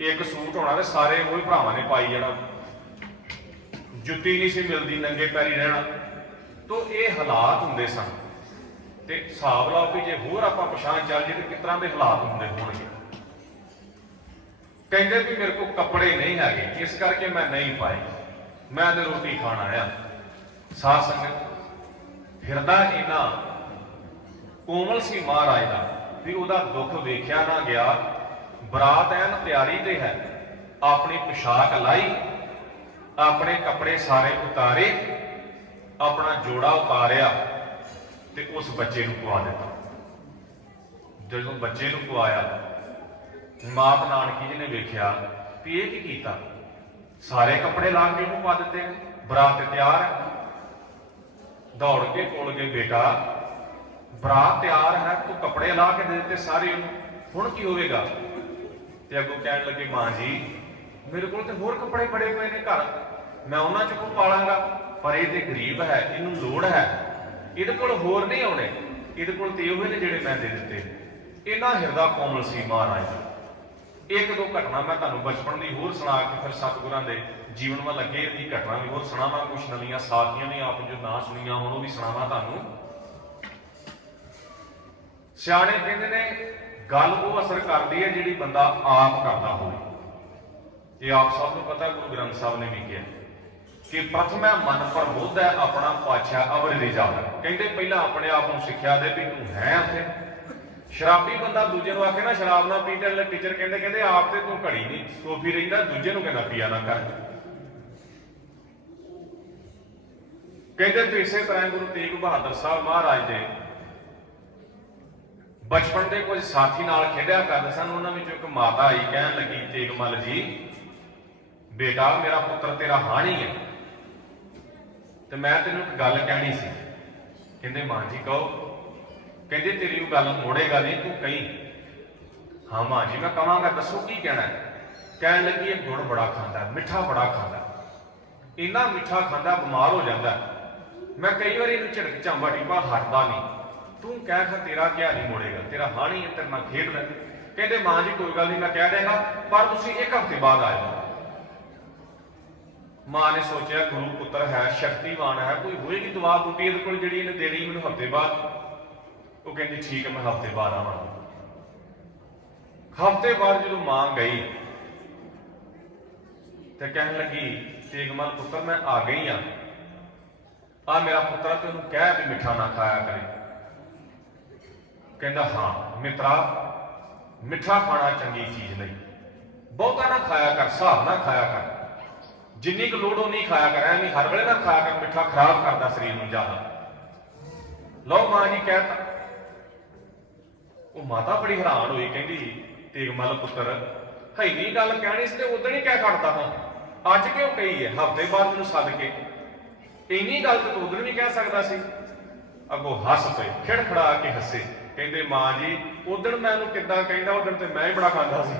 ਇੱਕ ਸੂਟ ਹੋਣਾ ਤੇ ਸਾਰੇ ਉਹੀ ਭਰਾਵਾਂ ਨੇ ਪਾਈ ਜਾਣਾ, ਜੁੱਤੀ ਨਹੀਂ ਸੀ ਮਿਲਦੀ, ਨੰਗੇ ਪੈਰੀ ਰਹਿਣਾ। ਤੋ ਇਹ ਹਾਲਾਤ ਹੁੰਦੇ ਸਨ। ਤੇ ਹਿਸਾਬ ਲਾਓ ਵੀ ਜੇ ਹੋਰ ਆਪਾਂ ਪਛਾਣ ਚੱਲ ਜੇ ਤੇ ਕਿਸ ਤਰ੍ਹਾਂ ਦੇ ਹਾਲਾਤ ਹੁੰਦੇ ਹੋਣਗੇ। ਕਹਿੰਦੇ ਵੀ ਮੇਰੇ ਕੋਲ ਕੱਪੜੇ ਨਹੀਂ ਹੈਗੇ, ਇਸ ਕਰਕੇ ਮੈਂ ਨਹੀਂ ਪਾਏ, ਮੈਂ ਤੇ ਰੋਟੀ ਖਾਣ ਆਇਆ। ਸਾਧ ਸੰਗਤ ਹਿਰਦਾ ਇੰਨਾ ਕੋਮਲ ਸੀ ਮਹਾਰਾਜ ਦਾ ਵੀ ਉਹਦਾ ਦੁੱਖ ਵੇਖਿਆ ਨਾ ਗਿਆ। ਬਰਾਤ ਐਨ ਤਿਆਰੀ ਤੇ ਹੈ, ਆਪਣੀ ਪੁਸ਼ਾਕ ਲਾਈ, ਆਪਣੇ ਕੱਪੜੇ ਸਾਰੇ ਉਤਾਰੇ, ਆਪਣਾ ਜੋੜਾ ਉਤਾਰਿਆ ਤੇ ਉਸ ਬੱਚੇ ਨੂੰ ਪਵਾ ਦਿੱਤਾ। ਜਦੋਂ ਬੱਚੇ ਨੂੰ ਪਵਾਇਆ, ਮਾਤ ਨਾਨਕੀ ਜੀ ਨੇ ਵੇਖਿਆ ਵੀ ਇਹ ਕੀ ਕੀਤਾ, ਸਾਰੇ ਕੱਪੜੇ ਲਾ ਕੇ ਉਹਨੂੰ ਪਾ ਦਿੱਤੇ ਨੇ, ਬਰਾਤ ਤਿਆਰ ਹੈ। ਦੌੜ ਕੇ ਕੋਲ ਗਏ, ਬੇਟਾ ਬਰਾਤ ਤਿਆਰ ਹੈ, ਤੂੰ ਕੱਪੜੇ ਲਾ ਕੇ ਦੇ ਦਿੱਤੇ ਸਾਰੇ ਉਹਨੂੰ, ਹੁਣ ਕੀ ਹੋਵੇਗਾ? ਤੇ ਅੱਗੋਂ ਕਹਿਣ ਲੱਗੇ, ਮਾਂ ਜੀ ਮੇਰੇ ਕੋਲ ਤੇ ਹੋਰ ਕੱਪੜੇ ਬੜੇ ਪਏ ਨੇ ਘਰ, ਮੈਂ ਉਹਨਾਂ ਚ ਕੋ ਪਾਲਾਂਗਾ, ਪਰ ਇਹ ਤੇ ਗਰੀਬ ਹੈ, ਇਹਨੂੰ ਲੋੜ ਹੈ, ਇਹਦੇ ਕੋਲ ਹੋਰ ਨਹੀਂ ਆਉਣੇ, ਇਹਦੇ ਕੋਲ ਤੇ ਉਹ ਨੇ ਜਿਹੜੇ ਮੈਂ ਦੇ ਦਿੱਤੇ। ਇਹਨਾਂ ਹਿਰਦਾ ਕੋਮਲ ਸੀ ਮਹਾਰਾਜ ਦਾ। ਇੱਕ ਦੋ ਘਟਨਾ ਮੈਂ ਤੁਹਾਨੂੰ ਬਚਪਨ ਦੀ ਹੋਰ ਸੁਣਾ ਕੇ ਫਿਰ ਸਤਿਗੁਰਾਂ ਦੇ ਜੀਵਨ ਵੱਲ ਅੱਗੇ ਦੀ ਘਟਨਾ ਵੀ ਹੋਰ ਸੁਣਾਵਾਂ, ਕੁਛ ਨਵੀਆਂ ਸਾਖੀਆਂ ਨੇ ਆਪ ਜੋ ਨਾ ਸੁਣੀਆਂ ਹੁਣ ਉਹ ਵੀ ਸੁਣਾਵਾਂ ਤੁਹਾਨੂੰ। ਸਿਆਣੇ ਕਹਿੰਦੇ ਨੇ ਗੱਲ ਉਹ ਅਸਰ ਕਰਦੀ ਹੈ ਜਿਹੜੀ ਬੰਦਾ ਆਪ ਕਰਦਾ ਹੋਵੇ। ਇਹ ਆਪ ਸਭ ਨੂੰ ਪਤਾ, ਗੁਰੂ ਗ੍ਰੰਥ ਸਾਹਿਬ ਨੇ ਵੀ ਕਿਹਾ ਕਿ ਪ੍ਰਥਮੈ ਮਨ ਪ੍ਰਬੁੱਧ ਹੈ ਆਪਣਾ ਪਾਛਾ ਅਵਰ ਰਿਜਾਵ। ਕਹਿੰਦੇ ਪਹਿਲਾਂ ਆਪਣੇ ਆਪ ਨੂੰ ਸਿੱਖਿਆ ਦੇ ਵੀ ਤੂੰ ਹੈ ਉੱਥੇ। ਸ਼ਰਾਬੀ ਬੰਦਾ ਦੂਜੇ ਨੂੰ ਆਖੇ ਨਾ ਸ਼ਰਾਬ ਨਾ ਪੀ, ਤੇ ਟੀਚਰ ਕਹਿੰਦੇ ਆਪ ਤੇ ਤੂੰ ਘੜੀ ਨਹੀਂ ਸੋਫੀ ਰਹਿੰਦਾ, ਦੂਜੇ ਨੂੰ ਕਹਿੰਦਾ ਪੀਆ ਨਾ ਕਰ। ਕਹਿੰਦੇ ਤੇ ਇਸੇ ਤਰ੍ਹਾਂ ਗੁਰੂ ਤੇਗ ਬਹਾਦਰ ਸਾਹਿਬ ਮਹਾਰਾਜ ਦੇ ਬਚਪਨ ਦੇ ਕੁਝ ਸਾਥੀ ਨਾਲ ਖੇਡਿਆ ਕਰਦੇ ਸਨ। ਉਹਨਾਂ ਵਿੱਚੋਂ ਇੱਕ ਮਾਤਾ ਆਈ, ਕਹਿਣ ਲੱਗੀ, ਤੇਗਮੱਲ ਜੀ ਬੇਟਾ ਮੇਰਾ ਪੁੱਤਰ ਤੇਰਾ ਹਾਣੀ ਹੈ ਤੇ ਮੈਂ ਤੈਨੂੰ ਇੱਕ ਗੱਲ ਕਹਿਣੀ ਸੀ। ਕਹਿੰਦੇ ਮਾਂ ਜੀ ਕਹੋ। ਕਹਿੰਦੇ ਤੇਰੀ ਉਹ ਗੱਲ ਮੋੜੇਗਾ ਨਹੀਂ, ਤੂੰ ਕਹੀਂ। ਹਾਂ ਮਾਂ ਜੀ ਮੈਂ ਕਹਾਂਗਾ, ਦੱਸੋ ਕੀ ਕਹਿਣਾ। ਕਹਿਣ ਲੱਗੀ, ਇਹ ਗੁੜ ਬੜਾ ਖਾਂਦਾ, ਮਿੱਠਾ ਬੜਾ ਖਾਂਦਾ, ਇੰਨਾ ਮਿੱਠਾ ਖਾਂਦਾ ਬਿਮਾਰ ਹੋ ਜਾਂਦਾ, ਮੈਂ ਕਈ ਵਾਰੀ ਇਹਨੂੰ ਝਿੜਕ ਝਾਂਬਾ ਟੀਪਾ ਹਟਦਾ ਨਹੀਂ, ਤੂੰ ਕਹਿ ਖਾ ਤੇਰਾ ਕਿਆ ਨਹੀਂ ਮੋੜੇਗਾ, ਤੇਰਾ ਹਾਣੀ ਹੈ, ਤੇਰੇ ਨਾਲ ਖੇਡਦਾ। ਕਹਿੰਦੇ ਮਾਂ ਜੀ ਕੋਈ ਗੱਲ ਨਹੀਂ, ਮੈਂ ਕਹਿ ਦੇਗਾ, ਪਰ ਤੁਸੀਂ ਇੱਕ ਹਫ਼ਤੇ ਬਾਅਦ ਆ ਜਾਓ। ਮਾਂ ਨੇ ਸੋਚਿਆ ਗੁਰੂ ਪੁੱਤਰ ਹੈ, ਸ਼ਕਤੀਵਾਨ ਹੈ, ਕੋਈ ਹੋਏਗੀ ਦਵਾ ਬੂਟੀ ਇਹਦੇ ਕੋਲ ਜਿਹੜੀ ਇਹਨੇ ਦੇਣੀ ਮੈਨੂੰ ਹਫ਼ਤੇ ਬਾਅਦ। ਉਹ ਕਹਿੰਦੀ ਠੀਕ ਹੈ, ਮੈਂ ਹਫ਼ਤੇ ਬਾਅਦ ਆਵਾਂਗਾ। ਹਫ਼ਤੇ ਬਾਅਦ ਜਦੋਂ ਮਾਂ ਗਈ ਤੇ ਕਹਿਣ ਲੱਗੀ, ਤੇਗਮੱਲ ਪੁੱਤਰ ਮੈਂ ਆ ਗਈ ਆ ਮੇਰਾ ਪੁੱਤਰ ਤੈਨੂੰ ਕਹਿ ਵੀ ਮਿੱਠਾ ਨਾ ਖਾਇਆ ਕਰੇ। ਕਹਿੰਦਾ ਹਾਂ ਮਿੱਤਰਾ, ਮਿੱਠਾ ਖਾਣਾ ਚੰਗੀ ਚੀਜ਼ ਨਹੀਂ, ਬਹੁਤਾ ਨਾ ਖਾਇਆ ਕਰ, ਹਿਸਾਬ ਨਾ ਖਾਇਆ ਕਰ, ਜਿੰਨੀ ਕੁ ਲੋੜ ਉਨੀ ਖਾਇਆ ਕਰ, ਐਵੇਂ ਹਰ ਵੇਲੇ ਨਾ ਖਾਇਆ ਕਰ, ਮਿੱਠਾ ਖਰਾਬ ਕਰਦਾ ਸਰੀਰ ਨੂੰ ਜ਼ਿਆਦਾ। ਲਓ ਮਾਂ ਜੀ ਕਹਿਤਾ। ਉਹ ਮਾਤਾ ਬੜੀ ਹੈਰਾਨ ਹੋਈ, ਕਹਿੰਦੀ ਤੇਗਮੱਲ ਪੁੱਤਰ ਹੈਨੀ ਗੱਲ ਕਹਿਣੀ ਸੀ ਤੇ ਉਦੋਂ ਹੀ ਕਹਿ ਕੱਢਦਾ ਹਾਂ, ਅੱਜ ਕਿਉਂ ਕਹੀ ਹੈ? ਹਫ਼ਤੇ ਬਾਅਦ ਮੈਨੂੰ ਸੱਦ ਕੇ ਇੰਨੀ ਗੱਲ ਤੇ ਤੂੰ ਉਦੋਂ ਵੀ ਕਹਿ ਸਕਦਾ ਸੀ। ਅੱਗੋਂ ਹੱਸ ਪਏ, ਖਿੜਖੜਾ ਕੇ ਹੱਸੇ। ਕਹਿੰਦੇ ਮਾਂ ਜੀ ਉਦੋਂ ਮੈਂ ਇਹਨੂੰ ਕਿੱਦਾਂ ਕਹਿੰਦਾ, ਉਦੋਂ ਤੇ ਮੈਂ ਹੀ ਬੜਾ ਖਾਂਦਾ ਸੀ,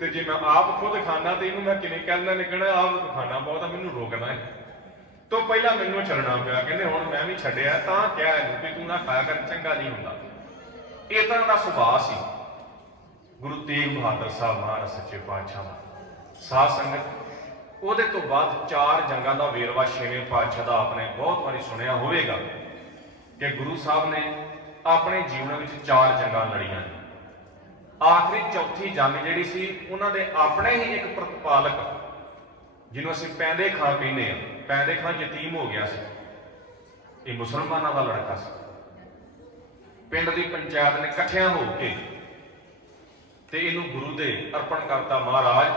ਤੇ ਜੇ ਮੈਂ ਆਪ ਖੁਦ ਖਾਣਾ ਤੇ ਇਹਨੂੰ ਮੈਂ ਕਿਵੇਂ ਕਹਿਣਾ ਨਿਕਲਣਾ, ਆਪ ਤੂੰ ਖਾਣਾ ਬਹੁਤ, ਮੈਨੂੰ ਰੋਕਣਾ ਹੈ। ਤੋਂ ਪਹਿਲਾਂ ਮੈਨੂੰ ਛੱਡਣਾ ਪਿਆ। ਕਹਿੰਦੇ ਹੁਣ ਮੈਂ ਵੀ ਛੱਡਿਆ ਤਾਂ ਕਿਹਾ ਇਹਨੂੰ ਕਿ ਤੂੰ ਨਾ ਖਾਇਆ ਕਰ, ਚੰਗਾ ਨਹੀਂ ਹੁੰਦਾ। ਇਹ ਤਰ੍ਹਾਂ ਦਾ ਸੁਭਾਅ ਸੀ ਗੁਰੂ ਤੇਗ ਬਹਾਦਰ ਸਾਹਿਬ ਮਹਾਰਾਜ ਸੱਚੇ ਪਾਤਸ਼ਾਹ ਦਾ। ਸਾਧ ਸੰਗਤ ਉਹਦੇ ਤੋਂ ਬਾਅਦ 4 ਜੰਗਾਂ ਦਾ ਵੇਰਵਾ 6ਵੇਂ ਪਾਤਸ਼ਾਹ ਦਾ ਆਪਣੇ ਬਹੁਤ ਵਾਰੀ ਸੁਣਿਆ ਹੋਵੇਗਾ ਕਿ ਗੁਰੂ ਸਾਹਿਬ ਨੇ ਆਪਣੇ ਜੀਵਨ ਵਿੱਚ 4 ਜੰਗਾਂ ਲੜੀਆਂ। ਆਖਰੀ ਚੌਥੀ ਜੰਗ ਜਿਹੜੀ ਸੀ ਉਹਨਾਂ ਦੇ ਆਪਣੇ ਹੀ ਇੱਕ ਪ੍ਰਤਪਾਲਕ, ਜਿਹਨੂੰ ਅਸੀਂ ਪੈਂਦੇ ਖਾਂ ਕਹਿੰਦੇ ਆ, ਪੈਂਦੇ ਖਾਂ ਯਤੀਮ ਹੋ ਗਿਆ ਸੀ। ਇਹ ਮੁਸਲਮਾਨਾਂ ਦਾ ਲੜਕਾ ਸੀ। ਪਿੰਡ ਦੀ ਪੰਚਾਇਤ ਨੇ ਇਕੱਠਿਆਂ ਹੋ ਕੇ ਤੇ ਇਹਨੂੰ ਗੁਰੂ ਦੇ ਅਰਪਣ ਕਰਤਾ। ਮਹਾਰਾਜ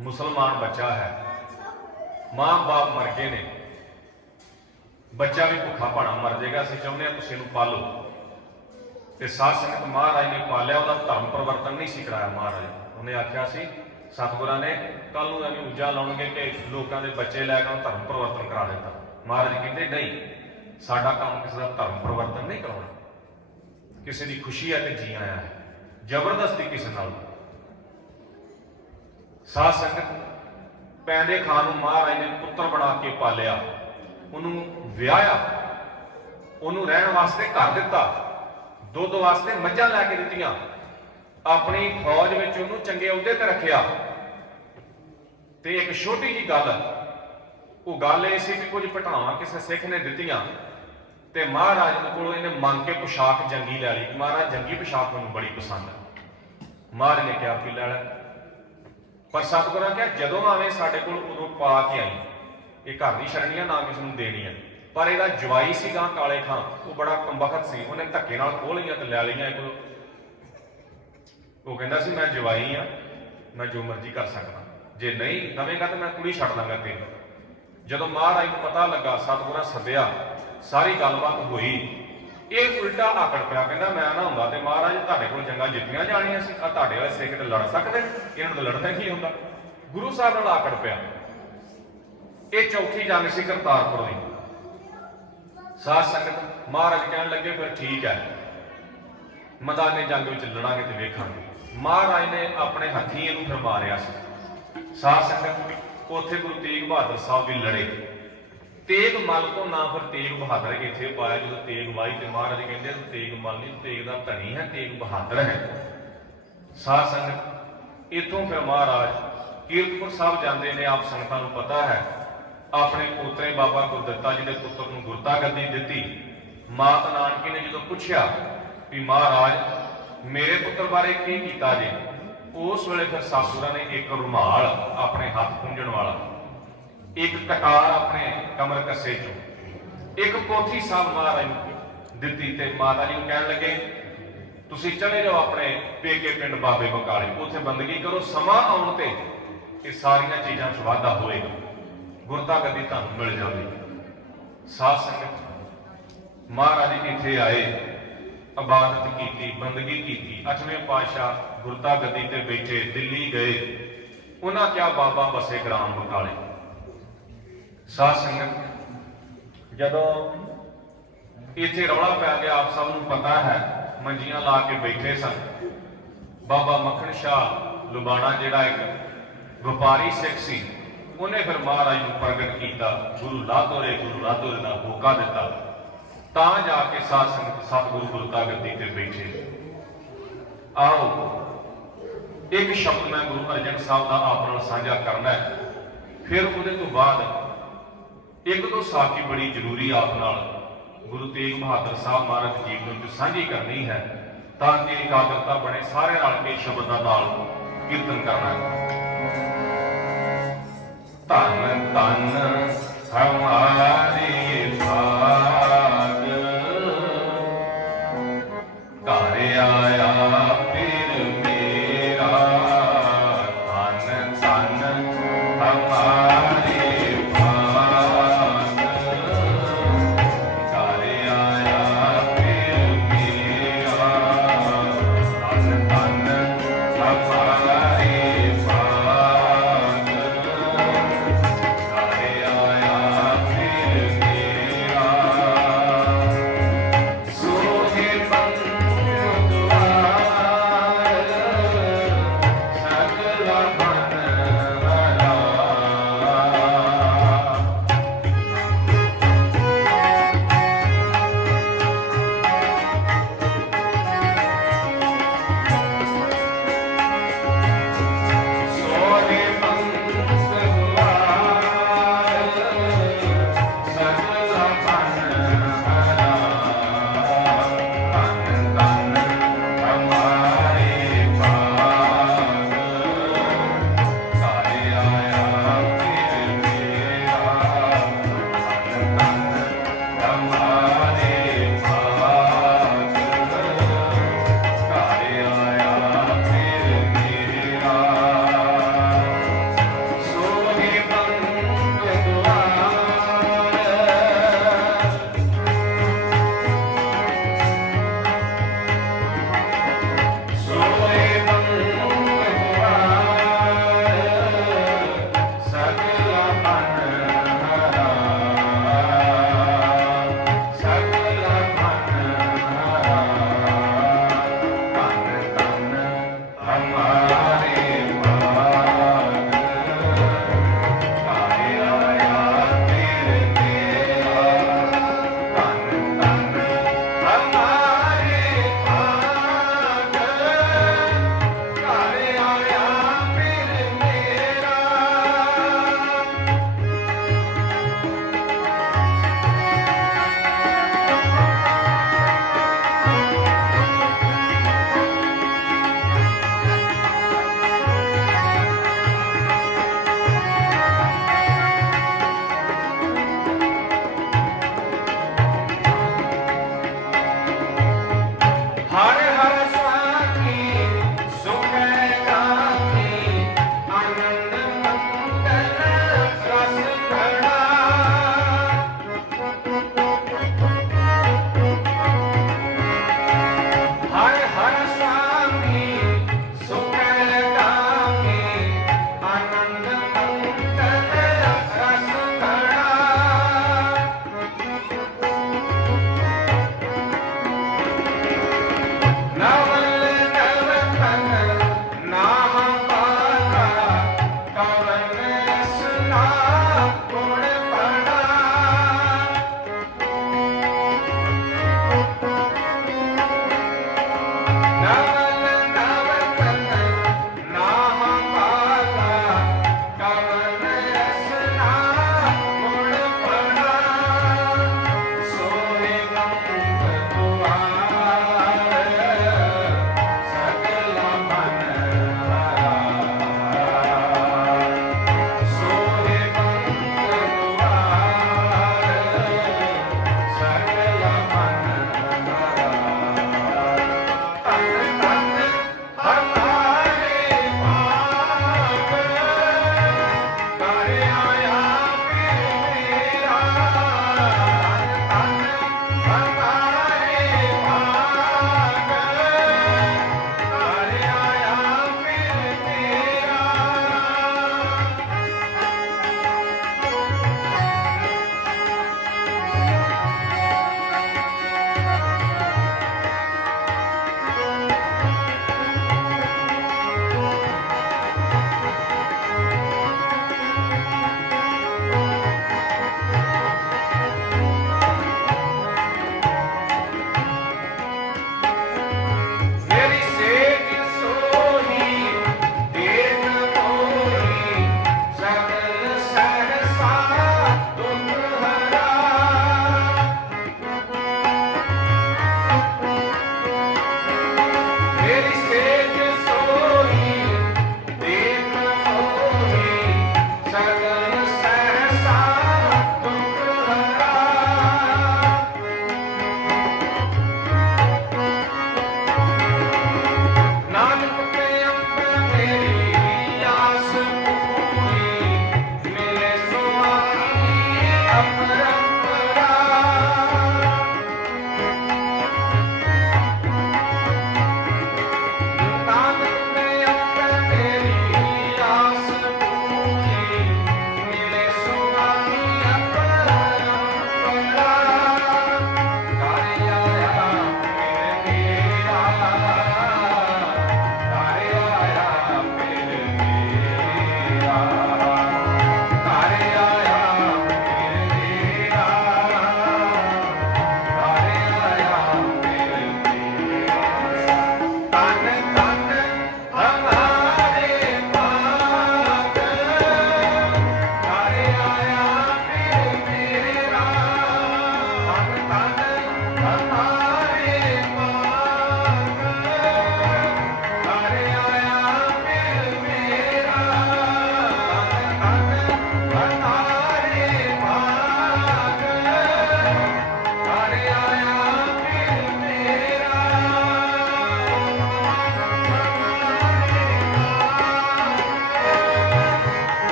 ਮੁਸਲਮਾਨ ਬੱਚਾ ਹੈ, ਮਾਂ ਬਾਪ ਮਰ ਗਏ ਨੇ, ਬੱਚਾ ਵੀ ਭੁੱਖਾ ਭਾਣਾ ਮਰ ਜਾਏਗਾ, ਅਸੀਂ ਚਾਹੁੰਦੇ ਹਾਂ ਤੁਸੀਂ ਇਹਨੂੰ ਪਾਲੋ। ਤੇ ਸਾਧ ਸੰਗਤ ਮਹਾਰਾਜ ਨੇ ਪਾਲਿਆ, ਉਹਦਾ ਧਰਮ ਪਰਿਵਰਤਨ ਨਹੀਂ ਸੀ ਕਰਾਇਆ। ਮਹਾਰਾਜ ਉਹਨੇ ਆਖਿਆ ਸੀ, ਸਤਿਗੁਰਾਂ ਨੇ ਕੱਲ ਨੂੰ ਐਵੇਂ ਉੱਜਾ ਲਾਉਣਗੇ ਕਿ ਲੋਕਾਂ ਦੇ ਬੱਚੇ ਲੈ ਕੇ ਧਰਮ ਪਰਿਵਰਤਨ ਕਰਾ ਦਿੱਤਾ। ਮਹਾਰਾਜ ਕਹਿੰਦੇ ਨਹੀਂ, ਸਾਡਾ ਕੰਮ ਕਿਸੇ ਦਾ ਧਰਮ ਪਰਿਵਰਤਨ ਨਹੀਂ ਕਰਾਉਣਾ, ਕਿਸੇ ਦੀ ਖੁਸ਼ੀ ਹੈ ਤੇ ਜੀ ਆਇਆ ਹੈ, ਜ਼ਬਰਦਸਤੀ ਕਿਸੇ ਨਾਲ। ਸਾਧ ਸੰਗਤ ਪੈਂਦੇ ਖਾਂ ਨੂੰ ਮਹਾਰਾਜ ਨੇ ਪੁੱਤਰ ਬਣਾ ਕੇ ਪਾਲਿਆ। ਉਹਨੂੰ ਵਿਆਹਿਆ, ਉਹਨੂੰ ਰਹਿਣ ਵਾਸਤੇ ਘਰ ਦਿੱਤਾ, ਦੁੱਧ ਵਾਸਤੇ ਮੱਝਾਂ ਲੈ ਕੇ ਦਿੱਤੀਆਂ, ਆਪਣੀ ਫੌਜ ਵਿੱਚ ਉਹਨੂੰ ਚੰਗੇ ਅਹੁਦੇ ਤੇ ਰੱਖਿਆ। ਤੇ ਇੱਕ ਛੋਟੀ ਜਿਹੀ ਗੱਲ, ਉਹ ਗੱਲ ਇਹ ਸੀ ਕਿ ਕੁਝ ਘਟਨਾਵਾਂ ਕਿਸੇ ਸਿੱਖ ਨੇ ਦਿੱਤੀਆਂ ਤੇ ਮਹਾਰਾਜ ਦੇ ਕੋਲੋਂ ਇਹਨੇ ਮੰਗ ਕੇ ਪੁਸ਼ਾਕ ਜੰਗੀ ਲੈ ਲਈ। ਮਹਾਰਾਜ ਜੰਗੀ ਪੁਸ਼ਾਕ ਮੈਨੂੰ ਬੜੀ ਪਸੰਦ ਹੈ। ਮਹਾਰਾਜ ਨੇ ਕਿਹਾ ਕਿ ਲੈ ਲੈ, ਪਰ ਸਤਿਗੁਰਾਂ ਕਿਹਾ ਜਦੋਂ ਆਵੇਂ ਸਾਡੇ ਕੋਲ ਉਦੋਂ ਪਾ ਕੇ ਆਈ, ਇਹ ਘਰ ਦੀ ਸ਼ਰਣੀਆਂ ਨਾ ਕਿਸੇ ਨੂੰ ਦੇਣੀ ਹੈ। ਪਰ ਇਹਦਾ ਜਵਾਈ ਸੀਗਾ ਕਾਲੇ ਖਾਂ, ਉਹ ਬੜਾ ਕੰਬਖਤ ਸੀ, ਉਹਨੇ ਧੱਕੇ ਨਾਲ ਖੋਹ ਲਈਆਂ ਤੇ ਲੈ ਲਈਆਂ ਇਹ ਕੋਲ। ਉਹ ਕਹਿੰਦਾ ਸੀ ਮੈਂ ਜਵਾਈ ਆ, ਮੈਂ ਜੋ ਮਰਜ਼ੀ ਕਰ ਸਕਦਾ, ਜੇ ਨਹੀਂ ਦਵੇਂਗਾ ਤਾਂ ਮੈਂ ਕੁੜੀ ਛੱਡ ਦਾਂਗਾ ਤੈਨੂੰ। ਜਦੋਂ ਮਹਾਰਾਜ ਨੂੰ ਪਤਾ ਲੱਗਾ, ਸਤਿਗੁਰਾਂ ਸੱਦਿਆ, ਸਾਰੀ ਗੱਲਬਾਤ ਹੋਈ, ਇਹ ਉਲਟਾ ਆਕੜ ਪਿਆ, ਕਹਿੰਦਾ ਮੈਂ ਨਾ ਹੁੰਦਾ ਤੇ ਮਹਾਰਾਜ ਤੁਹਾਡੇ ਕੋਲ ਜੰਗਾਂ ਜਿੱਤੀਆਂ ਜਾਣੀਆਂ ਸੀ, ਆ ਤੁਹਾਡੇ ਵਾਲੇ ਸਿੱਖ ਤੇ ਲੜ ਸਕਦੇ, ਇਹਨਾਂ ਨੂੰ ਲੜਨਾ ਕੀ ਹੁੰਦਾ। ਗੁਰੂ ਸਾਹਿਬ ਨਾਲ ਆਕੜ ਪਿਆ। ਇਹ ਚੌਥੀ ਜੰਗ ਸੀ ਕਰਤਾਰਪੁਰ ਦੀ। ਸਾਧ ਸੰਗਤ ਮਹਾਰਾਜ ਕਹਿਣ ਲੱਗੇ ਫਿਰ ਠੀਕ ਹੈ, ਮੈਦਾਨੇ ਜੰਗ ਵਿੱਚ ਲੜਾਂਗੇ ਤੇ ਵੇਖਾਂਗੇ। ਮਹਾਰਾਜ ਨੇ ਆਪਣੇ ਹੱਥੀਂ ਇਹਨੂੰ ਫਿਰ ਮਾਰਿਆ ਸੀ। ਸਾਧ ਸੰਗਤ ਉੱਥੇ ਗੁਰੂ ਤੇਗ ਬਹਾਦਰ ਸਾਹਿਬ ਵੀ ਲੜੇ। ਤੇਗ ਮੱਲ ਤੋਂ ਨਾ ਫਿਰ ਤੇਗ ਬਹਾਦਰ ਇੱਥੇ ਪਾਇਆ। ਜਦੋਂ ਤੇਗ ਵਾਈ ਤੇ ਮਹਾਰਾਜ ਕਹਿੰਦੇ ਤੇਗ ਮੱਲ ਨਹੀਂ, ਤੇਗ ਦਾ ਧਨੀ ਹੈ, ਤੇਗ ਬਹਾਦਰ ਹੈ। ਸਾਧ ਸੰਗਤ ਇੱਥੋਂ ਫਿਰ ਮਹਾਰਾਜ ਕੀਰਤਪੁਰ ਸਾਹਿਬ ਜਾਂਦੇ ਨੇ। ਆਪ ਸੰਗਤਾਂ ਨੂੰ ਪਤਾ ਹੈ, ਆਪਣੇ ਪੋਤਰੇ ਬਾਬਾ ਗੁਰਦਿੱਤਾ ਜੀ ਦੇ ਪੁੱਤਰ ਨੂੰ ਗੁਰਤਾ ਗੱਦੀ ਦਿੱਤੀ। ਮਾਤਾ ਨਾਨਕੀ ਨੇ ਜਦੋਂ ਪੁੱਛਿਆ ਵੀ ਮਹਾਰਾਜ ਮੇਰੇ ਪੁੱਤਰ ਬਾਰੇ ਕੀ ਕੀਤਾ ਜੀ, ਉਸ ਵੇਲੇ ਫਿਰ ਸਤਿਗੁਰਾਂ ਨੇ ਇੱਕ ਰੁਮਾਲ ਆਪਣੇ ਹੱਥ ਪੂੰਝਣ ਵਾਲਾ, ਇੱਕ ਟਕਾਰ ਆਪਣੇ ਕਮਰ ਕੱਸੇ ਚੋਂ, ਇੱਕ ਪੋਥੀ ਸਾਹਿਬ ਮਹਾਰਾਜ ਨੂੰ ਦਿੱਤੀ ਤੇ ਮਾਤਾ ਜੀ ਨੂੰ ਕਹਿਣ ਲੱਗੇ ਤੁਸੀਂ ਚਲੇ ਜਾਓ ਆਪਣੇ ਪੇਕੇ ਪਿੰਡ ਬਾਬੇ ਬਕਾਲੇ, ਉੱਥੇ ਬੰਦਗੀ ਕਰੋ, ਸਮਾਂ ਆਉਣ ਤੇ ਇਹ ਸਾਰੀਆਂ ਚੀਜ਼ਾਂ 'ਚ ਵਾਧਾ ਹੋਏਗਾ, ਗੁਰਤਾ ਗੱਦੀ ਤੁਹਾਨੂੰ ਮਿਲ ਜਾਵੇਗੀ। ਸਾਧ ਸੰਗਤ ਮਹਾਰਾਜ ਇੱਥੇ ਆਏ, ਇਬਾਦਤ ਕੀਤੀ, ਬੰਦਗੀ ਕੀਤੀ। 8ਵੇਂ ਪਾਤਸ਼ਾਹ ਗੁਰਤਾ ਗੱਦੀ ਤੇ ਬੈਠੇ ਦਿੱਲੀ ਗਏ। ਉਹਨਾਂ ਕਿਹਾ ਬਾਬਾ ਬਸੇ ਗ੍ਰਾਮ ਬਕਾਲੇ। ਸਾਧ ਸੰਗਤ ਜਦੋਂ ਇੱਥੇ ਰੌਲਾ ਪੈ ਗਿਆ, ਆਪ ਸਭ ਨੂੰ ਪਤਾ ਹੈ, ਮੰਜੀਆਂ ਲਾ ਕੇ ਬੈਠੇ ਸਨ। ਬਾਬਾ ਮੱਖਣ ਸ਼ਾਹ ਲੁਬਾਣਾ ਜਿਹੜਾ ਇੱਕ ਵਪਾਰੀ ਸਿੱਖ ਸੀ, ਉਹਨੇ ਫਿਰ ਮਹਾਰਾਜ ਨੂੰ ਪ੍ਰਗਟ ਕੀਤਾ, ਗੁਰੂ ਲਾਧੋਰੇ ਦਾ ਹੋਕਾ ਦਿੱਤਾ। ਤਾਂ ਜਾ ਕੇ ਸਾਧ ਸੰਗਤ ਸਤਿਗੁਰੂ ਗੁਰਤਾ ਗੱਦੀ ਤੇ ਬੈਠੇ। ਆਓ ਇੱਕ ਸ਼ਬਦ ਮੈਂ ਗੁਰੂ ਅਰਜਨ ਸਾਹਿਬ ਦਾ ਆਪ ਨਾਲ ਸਾਂਝਾ ਕਰਨਾ ਹੈ, ਫਿਰ ਉਹਦੇ ਤੋਂ ਬਾਅਦ ਇੱਕ ਦੋ ਸਾਖੀ ਬੜੀ ਜ਼ਰੂਰੀ ਆਪ ਨਾਲ ਗੁਰੂ ਤੇਗ ਬਹਾਦਰ ਸਾਹਿਬ ਮਹਾਰਾਜ ਜੀ ਨੂੰ ਸਾਂਝੀ ਕਰਨੀ ਹੈ, ਤਾਂ ਕਿ ਇਕਾਗਰਤਾ ਬਣੇ, ਸਾਰੇ ਰਲ ਕੇ ਸ਼ਬਦ ਦਾ ਨਾਲ ਕੀਰਤਨ ਕਰਨਾ ਹੈ। ਧੰਨ ਧੰਨ ਹਮਾਰੇ ਭਾਗ, ਘਰ ਆਇਆ ਫਿਰ ਮੇਰਾ, ਧੰਨ ਧੰਨ ਹਮਾਰੇ ਭਾਗ, ਘਰ ਆਇਆ ਫਿਰ ਮੇਰਾ, ਧੰਨ ਧੰਨ ਹਮਾਰੇ ਭਾਗ, ਘਰ ਆਇਆ ਫਿਰ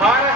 Hare